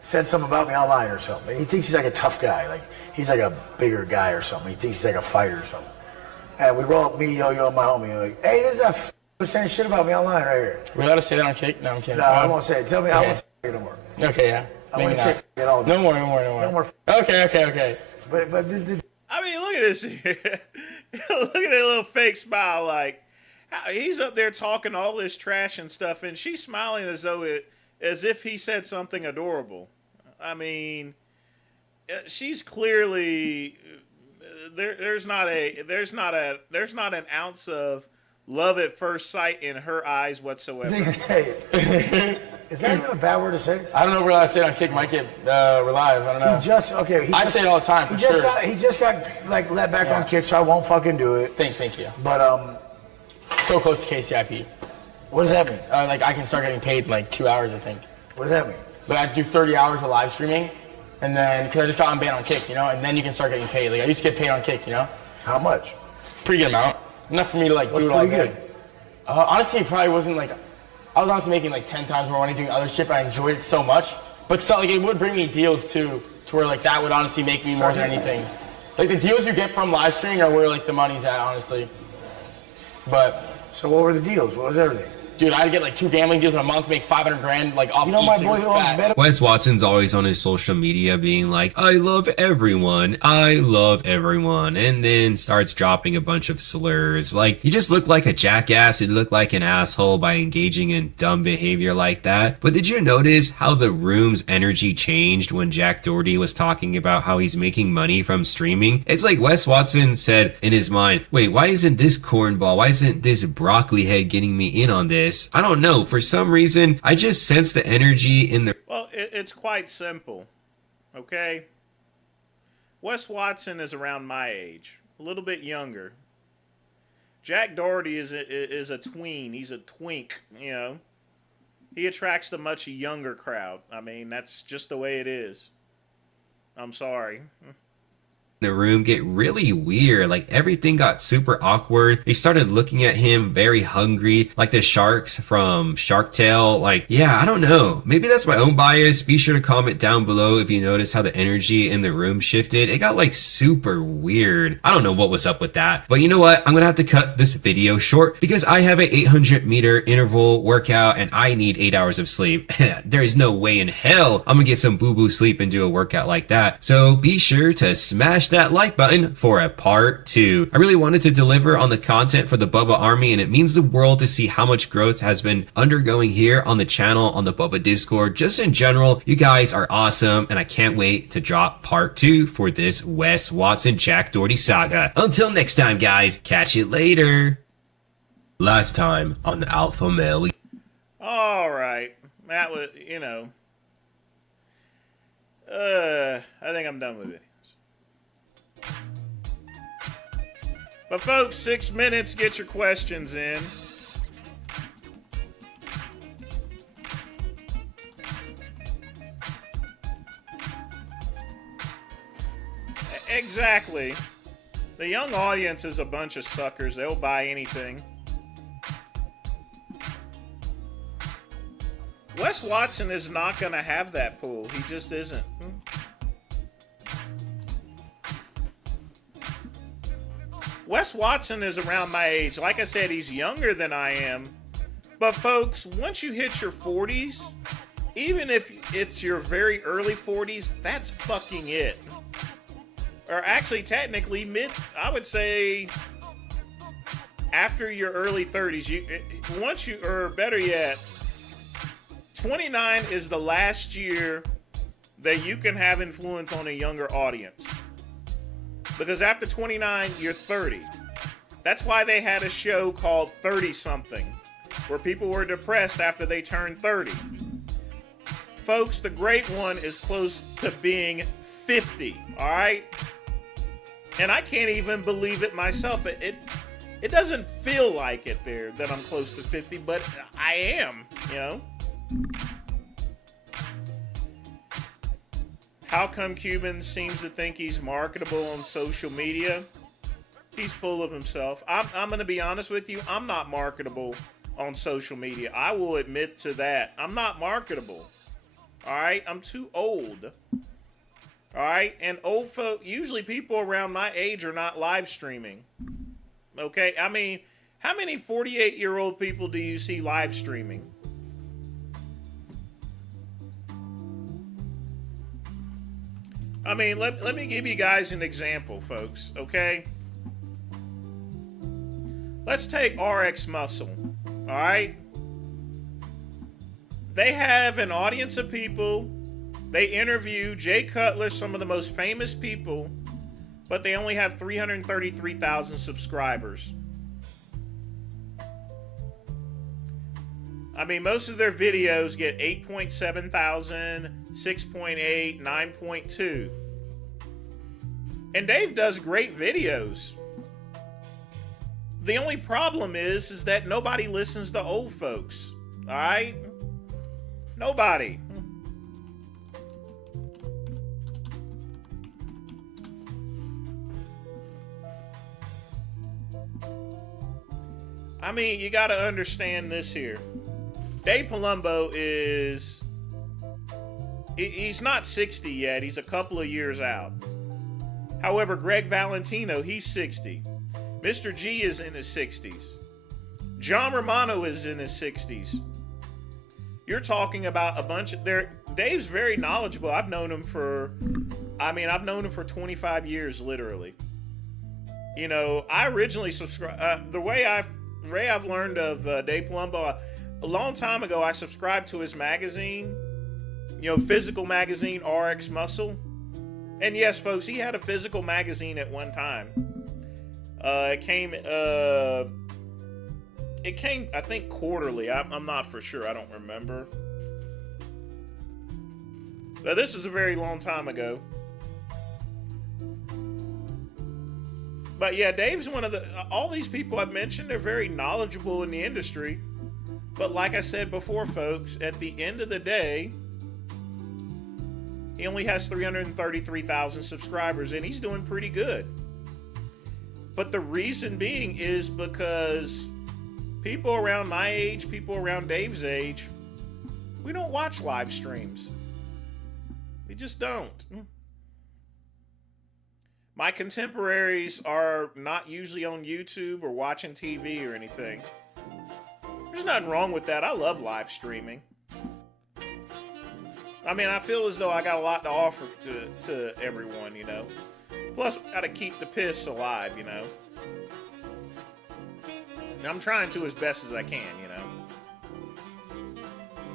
said something about me online or something. He thinks he's like a tough guy. Like he's like a bigger guy or something. He thinks he's like a fighter or something. And we roll up me, Yo-Yo, and my homie. And like, hey, this is a saying shit about me online right here. We allowed to say that on Kick? No, I'm kidding. No, I won't say it. Tell me, okay. I won't say it no more. Okay, yeah. I won't say it all. No more. Okay. But I mean, look at this here. Look at that little fake smile. Like, he's up there talking all this trash and stuff, and she's smiling as if he said something adorable. I mean, she's clearly there's not an ounce of love at first sight in her eyes whatsoever. Hey, is that even a bad word to say? I don't know if we're allowed to say it on Kick. Might get relive. I don't know. I say it all the time. He just got like let back on Kick, so I won't fucking do it. Thank you. But so close to KCIP. What does that mean? Like I can start getting paid in like 2 hours, I think. What does that mean? But I do 30 hours of live streaming, and then because I just got unbanned on Kick, you know, and then you can start getting paid. Like I used to get paid on Kick, you know. How much? Pretty good amount. Enough for me to like do it all day. Honestly, it probably wasn't like. I was honestly making like 10 times more money doing other shit, but I enjoyed it so much. But still, like, it would bring me deals too, to where like that would honestly make me more than anything. Like the deals you get from live streaming are where like the money's at, honestly. But so what were the deals? What was everything? dude, I'd get like 2 gambling deals in a month, make 500 grand like off each single fat. Wes Watson's always on his social media being like, I love everyone, and then starts dropping a bunch of slurs. Like, you just look like a jackass, you look like an asshole by engaging in dumb behavior like that. But did you notice how the room's energy changed when Jack Doherty was talking about how he's making money from streaming? It's like Wes Watson said in his mind, wait, why isn't this cornball, why isn't this broccoli head getting me in on this? I don't know. For some reason, I just sense the energy in the... Well, it's quite simple, okay? Wes Watson is around my age, a little bit younger. Jack Doherty is a tween. He's a twink, you know. He attracts a much younger crowd. I mean, that's just the way it is. I'm sorry. The room get really weird. Like, everything got super awkward. They started looking at him very hungry, like the sharks from Shark Tale. Like, yeah, I don't know, maybe that's my own bias. Be sure to comment down below if you notice how the energy in the room shifted. It got like super weird. I don't know what was up with that, but you know what, I'm gonna have to cut this video short because I have a 800-meter interval workout and I need 8 hours of sleep. There's no way in hell I'm gonna get some boo-boo sleep and do a workout like that. So be sure to smash that like button for a part 2. I really wanted to deliver on the content for the Bubba Army, and it means the world to see how much growth has been undergoing here on the channel, on the Bubba Discord. Just in general, you guys are awesome, and I can't wait to drop part 2 for this Wes Watson Jack Doherty saga. Until next time, guys, catch you later. Last time on the Alpha Male. All right, that was, you know, I think I'm done with it. But folks, 6 minutes, get your questions in. Exactly. The young audience is a bunch of suckers. They'll buy anything. Wes Watson is not going to have that pool. He just isn't. Wes Watson is around my age. Like I said, he's younger than I am. But folks, once you hit your 40s, even if it's your very early 40s, that's fucking it. Or actually, technically, I would say after your early 30s, or better yet, 29 is the last year that you can have influence on a younger audience. Because after 29, you're 30. That's why they had a show called 30-something, where people were depressed after they turned 30. Folks, the great one is close to being 50, all right? And I can't even believe it myself. It doesn't feel like it there that I'm close to 50, but I am, you know? How come Cuban seems to think he's marketable on social media? He's full of himself. I'm going to be honest with you. I'm not marketable on social media. I will admit to that. I'm not marketable. All right? I'm too old. All right? And old folk, usually people around my age are not live streaming. Okay? I mean, how many 48-year-old people do you see live streaming? I mean, let me give you guys an example, folks, okay? Let's take RX Muscle, all right? They have an audience of people. They interview Jay Cutler, some of the most famous people, but they only have 333,000 subscribers. I mean, most of their videos get 8.7 thousand, 6.8, 9.2. And Dave does great videos. The only problem is that nobody listens to old folks. All right? Nobody. I mean, you got to understand this here. Dave Palumbo he's not 60 yet. He's a couple of years out. However, Greg Valentino, he's 60. Mr. G is in his 60s. John Romano is in his 60s. You're talking about a bunch of Dave's very knowledgeable. I've known him for 25 years, literally. You know, I originally subscribed, the way I've learned of Dave Palumbo, a long time ago, I subscribed to his magazine, you know, physical magazine, RX Muscle. And yes, folks, he had a physical magazine at one time. It came, I think, quarterly. I'm not for sure. I don't remember. But this is a very long time ago. But yeah, Dave's one of all these people I've mentioned, they're very knowledgeable in the industry. But like I said before, folks, at the end of the day, he only has 333,000 subscribers, and he's doing pretty good. But the reason being is because people around my age, people around Dave's age, we don't watch live streams. We just don't. My contemporaries are not usually on YouTube or watching TV or anything. There's nothing wrong with that. I love live streaming. I mean, I feel as though I got a lot to offer to everyone, you know. Plus, got to keep the piss alive, you know. And I'm trying to as best as I can, you know.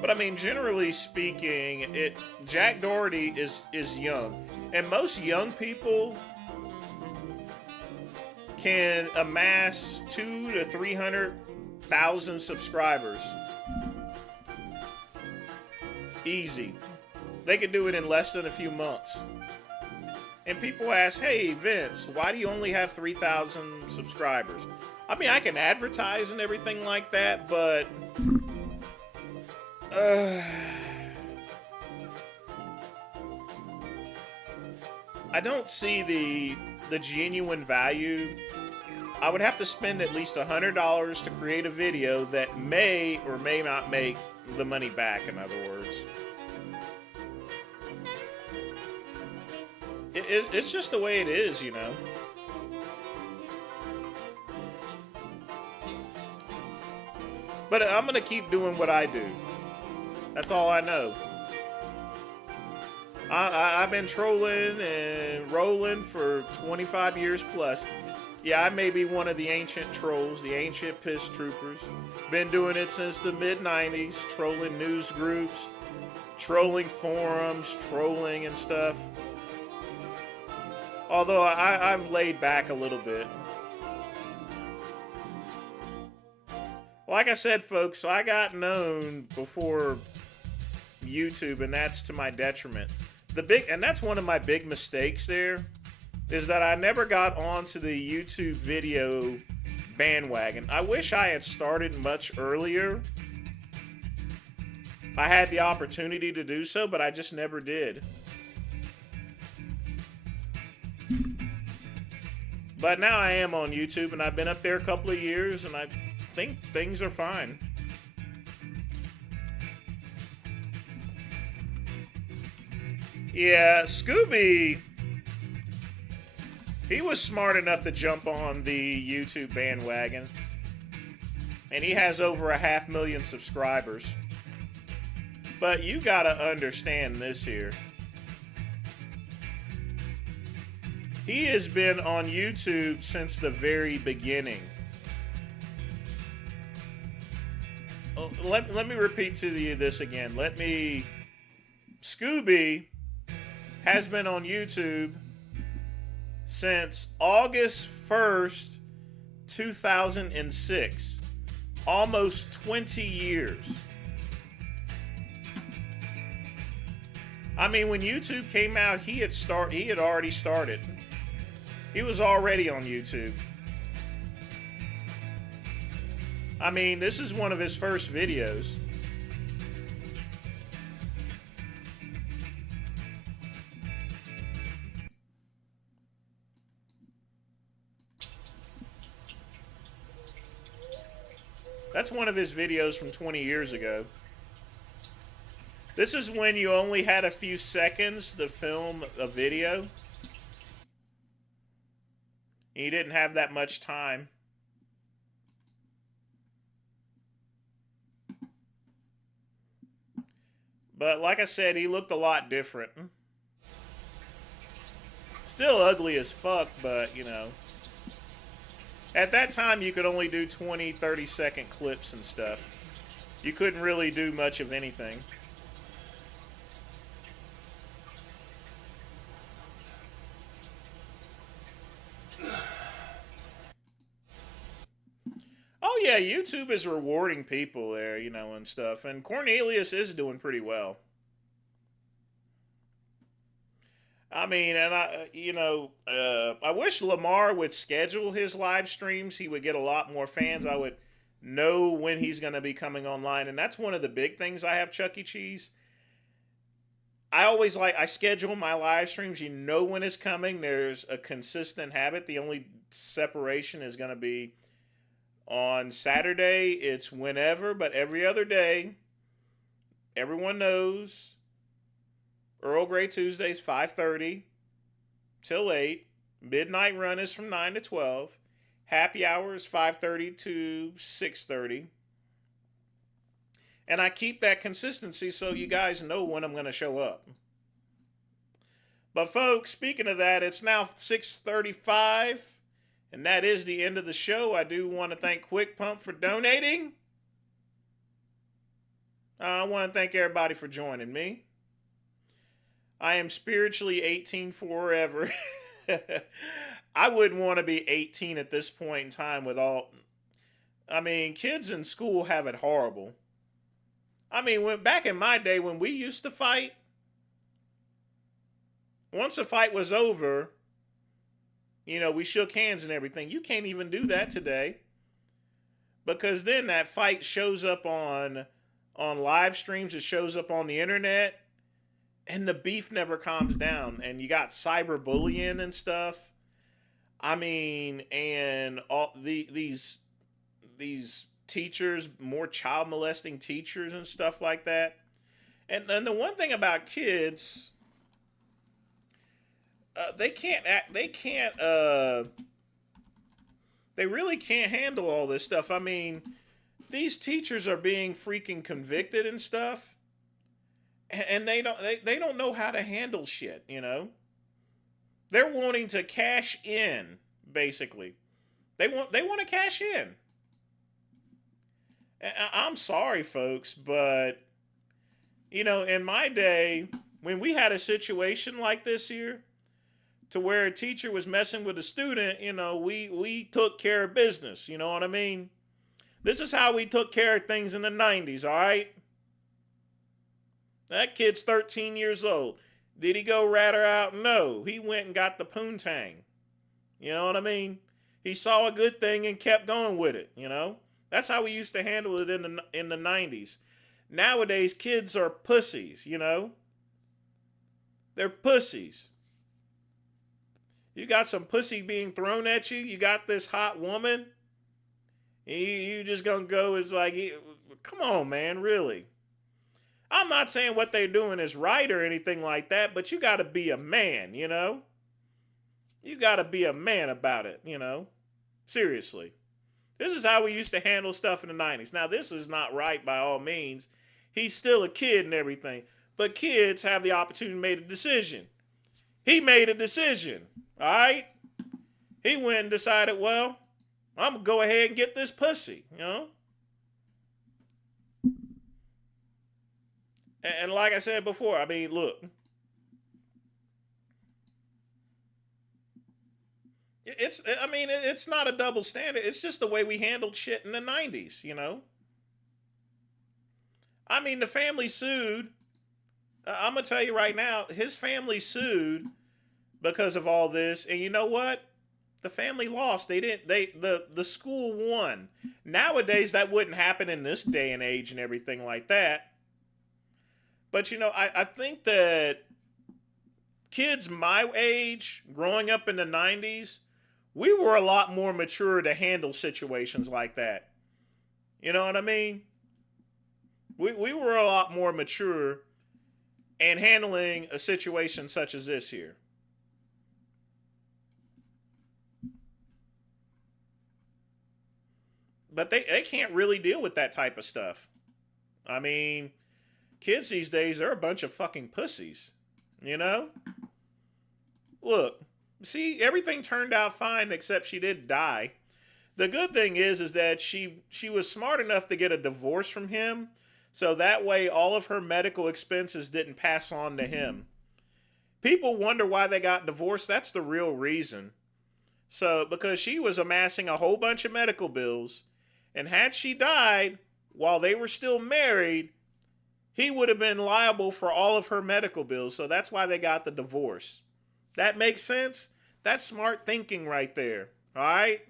But I mean, generally speaking, Jack Doherty is young, and most young people can amass 200,000 to 300,000 subscribers. Easy. They could do it in less than a few months. And people ask, hey, Vince, why do you only have 3,000 subscribers? I mean, I can advertise and everything like that, but I don't see the genuine value. I would have to spend at least $100 to create a video that may or may not make the money back, in other words. It's just the way it is, you know. But I'm going to keep doing what I do. That's all I know. I've been trolling and rolling for 25 years plus. Yeah, I may be one of the ancient trolls, the ancient piss troopers. Been doing it since the mid-90s, trolling news groups, trolling forums, trolling and stuff. Although I've laid back a little bit. Like I said, folks, I got known before YouTube, and that's to my detriment. And that's one of my big mistakes there, is that I never got onto the YouTube video bandwagon. I wish I had started much earlier. I had the opportunity to do so, but I just never did. But now I am on YouTube, and I've been up there a couple of years, and I think things are fine. Yeah, Scooby, he was smart enough to jump on the YouTube bandwagon. And he has over 500,000 subscribers. But you gotta understand this here. He has been on YouTube since the very beginning. Let me repeat to you this again. Scooby has been on YouTube since August 1st, 2006. Almost 20 years. I mean, when YouTube came out, he had already started. He was already on YouTube. I mean, this is one of his first videos. That's one of his videos from 20 years ago. This is when you only had a few seconds to film a video. You didn't have that much time. But like I said, he looked a lot different. Still ugly as fuck, but, you know. At that time, you could only do 20, 30-second clips and stuff. You couldn't really do much of anything. Oh yeah, YouTube is rewarding people there, you know, and stuff. And Cornelius is doing pretty well. I mean, and I wish Lamar would schedule his live streams. He would get a lot more fans. I would know when he's going to be coming online. And that's one of the big things I have Chuck E. Cheese. I schedule my live streams. You know when it's coming. There's a consistent habit. The only separation is going to be on Saturday. It's whenever, but every other day, everyone knows. Earl Grey Tuesdays, 5:30 till 8. Midnight Run is from 9 to 12. Happy Hour is 5:30 to 6:30. And I keep that consistency so you guys know when I'm going to show up. But folks, speaking of that, it's now 6:35. And that is the end of the show. I do want to thank Quick Pump for donating. I want to thank everybody for joining me. I am spiritually 18 forever. I wouldn't want to be 18 at this point in time with all... I mean, kids in school have it horrible. I mean, back in my day when we used to fight, once the fight was over, you know, we shook hands and everything. You can't even do that today. Because then that fight shows up on live streams. It shows up on the internet. And the beef never calms down. And you got cyberbullying and stuff. I mean, and all these teachers, more child molesting teachers and stuff like that. And the one thing about kids, they really can't handle all this stuff. I mean, these teachers are being freaking convicted and stuff. And they don't know how to handle shit, you know? They're wanting to cash in, basically. They want to cash in. I'm sorry, folks, but you know, in my day, when we had a situation like this here, to where a teacher was messing with a student, you know, we took care of business, you know what I mean? This is how we took care of things in the 90s, all right? That kid's 13 years old. Did he go rat her out? No. He went and got the poontang. You know what I mean? He saw a good thing and kept going with it, you know? That's how we used to handle it in the 90s. Nowadays, kids are pussies, you know? They're pussies. You got some pussy being thrown at you. You got this hot woman. You just gonna go as like, come on, man, really? I'm not saying what they're doing is right or anything like that, but you got to be a man, you know? You got to be a man about it, you know? Seriously. This is how we used to handle stuff in the 90s. Now, this is not right by all means. He's still a kid and everything. But kids have the opportunity to make a decision. He made a decision, all right? He went and decided, well, I'm going to go ahead and get this pussy, you know? And like I said before, I mean, look. It's not a double standard. It's just the way we handled shit in the 90s, you know? I mean, the family sued. I'm going to tell you right now, his family sued because of all this. And you know what? The family lost. The school won. Nowadays, that wouldn't happen in this day and age and everything like that. But, you know, I think that kids my age, growing up in the 90s, we were a lot more mature to handle situations like that. You know what I mean? We were a lot more mature in handling a situation such as this here. But they can't really deal with that type of stuff. I mean... Kids these days, they're a bunch of fucking pussies. You know? Look, see, everything turned out fine except she did die. The good thing is that she was smart enough to get a divorce from him, so that way all of her medical expenses didn't pass on to him. People wonder why they got divorced. That's the real reason. So, because she was amassing a whole bunch of medical bills, and had she died while they were still married, he would have been liable for all of her medical bills. So that's why they got the divorce. That makes sense? That's smart thinking right there. All right?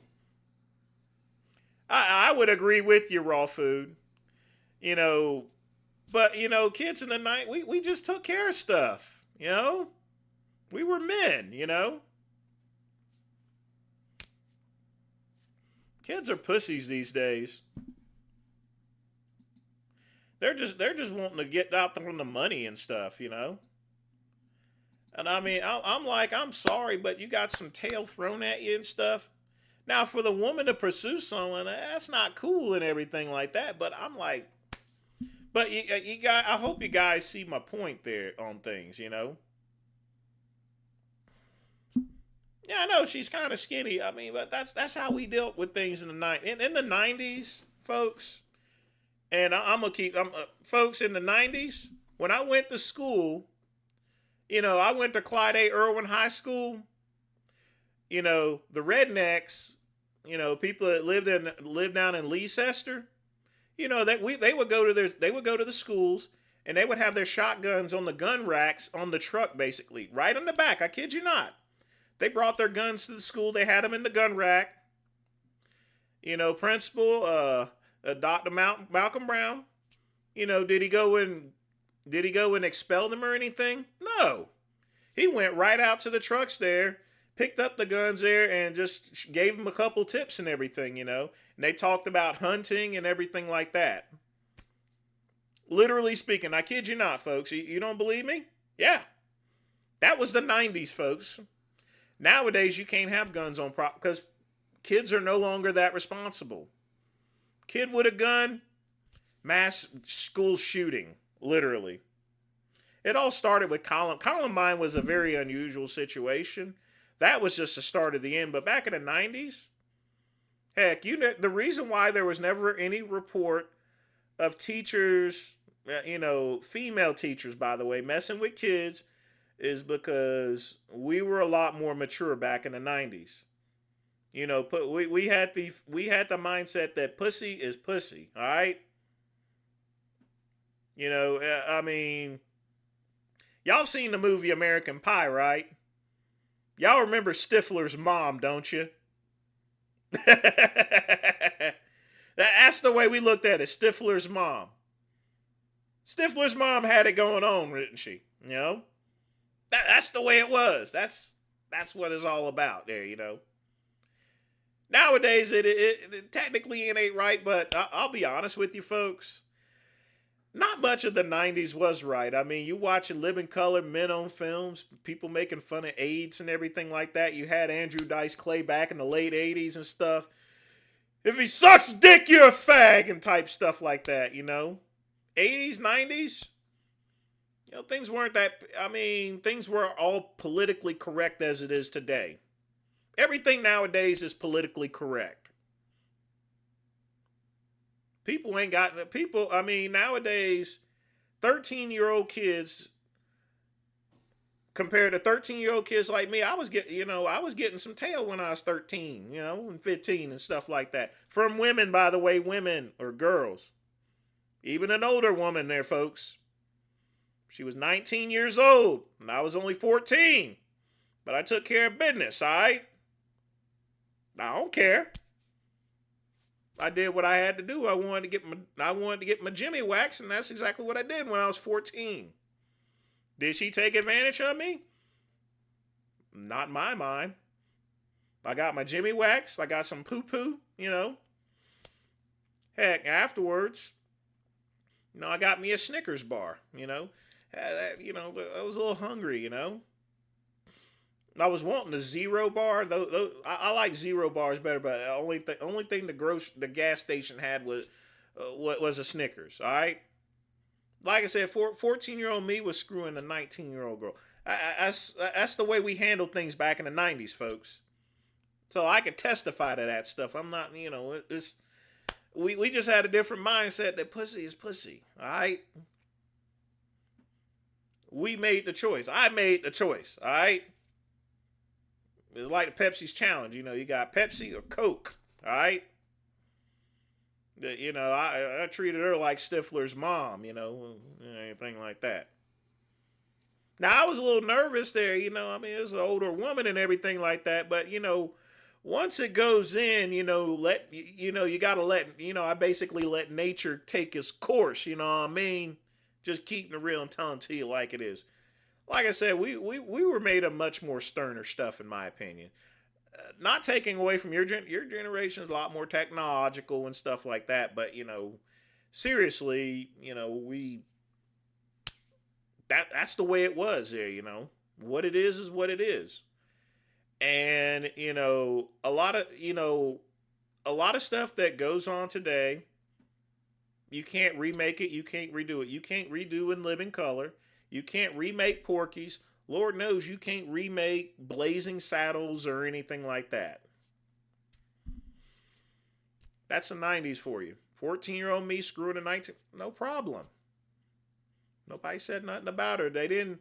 I would agree with you, Raw Food. You know, but, you know, kids in the night, we just took care of stuff, you know? We were men, you know? Kids are pussies these days. They're just wanting to get out from the money and stuff, you know? And I mean, I'm like, I'm sorry, but you got some tail thrown at you and stuff. Now, for the woman to pursue someone, that's not cool and everything like that. But I'm like, but you guys, I hope you guys see my point there on things, you know? Yeah, I know she's kind of skinny. I mean, but that's how we dealt with things in the 90s. In the 90s, folks, and I'm going to keep, folks, in the 90s, when I went to school, you know, I went to Clyde A. Irwin High School. You know, the rednecks, you know, people that lived down in Leicester, you know, they would go to the schools and they would have their shotguns on the gun racks on the truck, basically, right on the back. I kid you not. They brought their guns to the school. They had them in the gun rack. You know, principal, Dr. Malcolm Brown, you know, did he go and expel them or anything? No. He went right out to the trucks there, picked up the guns there, and just gave them a couple tips and everything, you know. And they talked about hunting and everything like that. Literally speaking, I kid you not, folks. You don't believe me? Yeah. That was the 90s, folks. Nowadays, you can't have guns on prop because kids are no longer that responsible. Kid with a gun, mass school shooting, literally. It all started with Columbine was a very unusual situation. That was just the start of the end. But back in the 90s, heck, you know, the reason why there was never any report of teachers, you know, female teachers, by the way, messing with kids is because we were a lot more mature back in the 90s. You know, we had the mindset that pussy is pussy, all right? You know, I mean, y'all seen the movie American Pie, right? Y'all remember Stifler's mom, don't you? That's the way we looked at it, Stifler's mom. Stifler's mom had it going on, didn't she? You know? That's the way it was. That's what it's all about there, you know? Nowadays, it technically it ain't right, but I'll be honest with you, folks. Not much of the 90s was right. I mean, you watch Living Color, men on films, people making fun of AIDS and everything like that. You had Andrew Dice Clay back in the late 80s and stuff. If he sucks dick, you're a fag and type stuff like that, you know? 80s, 90s, you know, things weren't that, I mean, things were all politically correct as it is today. Everything nowadays is politically correct. I mean, nowadays, 13-year-old kids, compared to 13-year-old kids like me, I was getting some tail when I was 13, you know, and 15 and stuff like that. From women, by the way, women or girls. Even an older woman there, folks. She was 19 years old, and I was only 14. But I took care of business, all right? I don't care. I did what I had to do. I wanted to get my Jimmy wax, and that's exactly what I did when I was 14. Did she take advantage of me? Not in my mind. I got my Jimmy wax. I got some poo-poo, you know. Heck, afterwards, you know, I got me a Snickers bar, you know. You know, I was a little hungry, you know. I was wanting a Zero bar. I like Zero bars better, but the only thing the gas station had was a Snickers. All right, Like I said, 14-year-old me was screwing a 19-year-old girl. That's the way we handled things back in the 90s, folks. So I can testify to that stuff. I'm not, we just had a different mindset that pussy is pussy. All right? We made the choice. I made the choice. All right? It's like the Pepsi's challenge. You got Pepsi or Coke. All right? I treated her like Stifler's mom, anything like that. Now, I was a little nervous there, it was an older woman and everything like that. But, once it goes in, you got to let, I basically let nature take its course, you know what I mean? Just keeping it real and telling it to you like it is. Like I said, we were made of much more sterner stuff, in my opinion. Not taking away from your generation is a lot more technological and stuff like that. But, seriously, that's the way it was there, What it is what it is. And, a lot of stuff that goes on today, you can't remake it, you can't redo it. You can't redo In Living Color. You can't remake Porky's. Lord knows you can't remake Blazing Saddles or anything like that. That's the 90s for you. 14-year-old me screwing a 19, no problem. Nobody said nothing about her. They didn't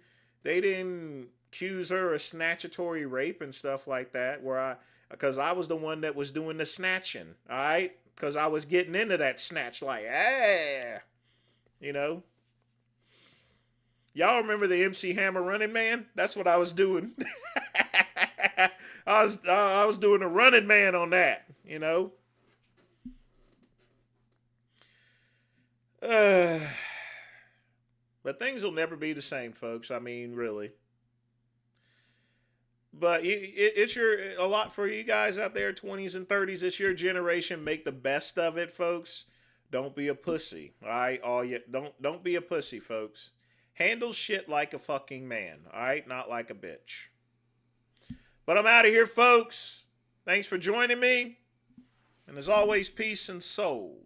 accuse her of snatchatory rape and stuff like that, because I was the one that was doing the snatching, all right? Because I was getting into that snatch, like, hey, Y'all remember the MC Hammer Running Man? That's what I was doing. I was doing a Running Man on that, But things will never be the same, folks. I mean, really. But it's a lot for you guys out there, 20s and 30s. It's your generation. Make the best of it, folks. Don't be a pussy. All right, don't be a pussy, folks. Handle shit like a fucking man. All right, not like a bitch. But I'm out of here, folks. Thanks for joining me. And as always, peace and soul.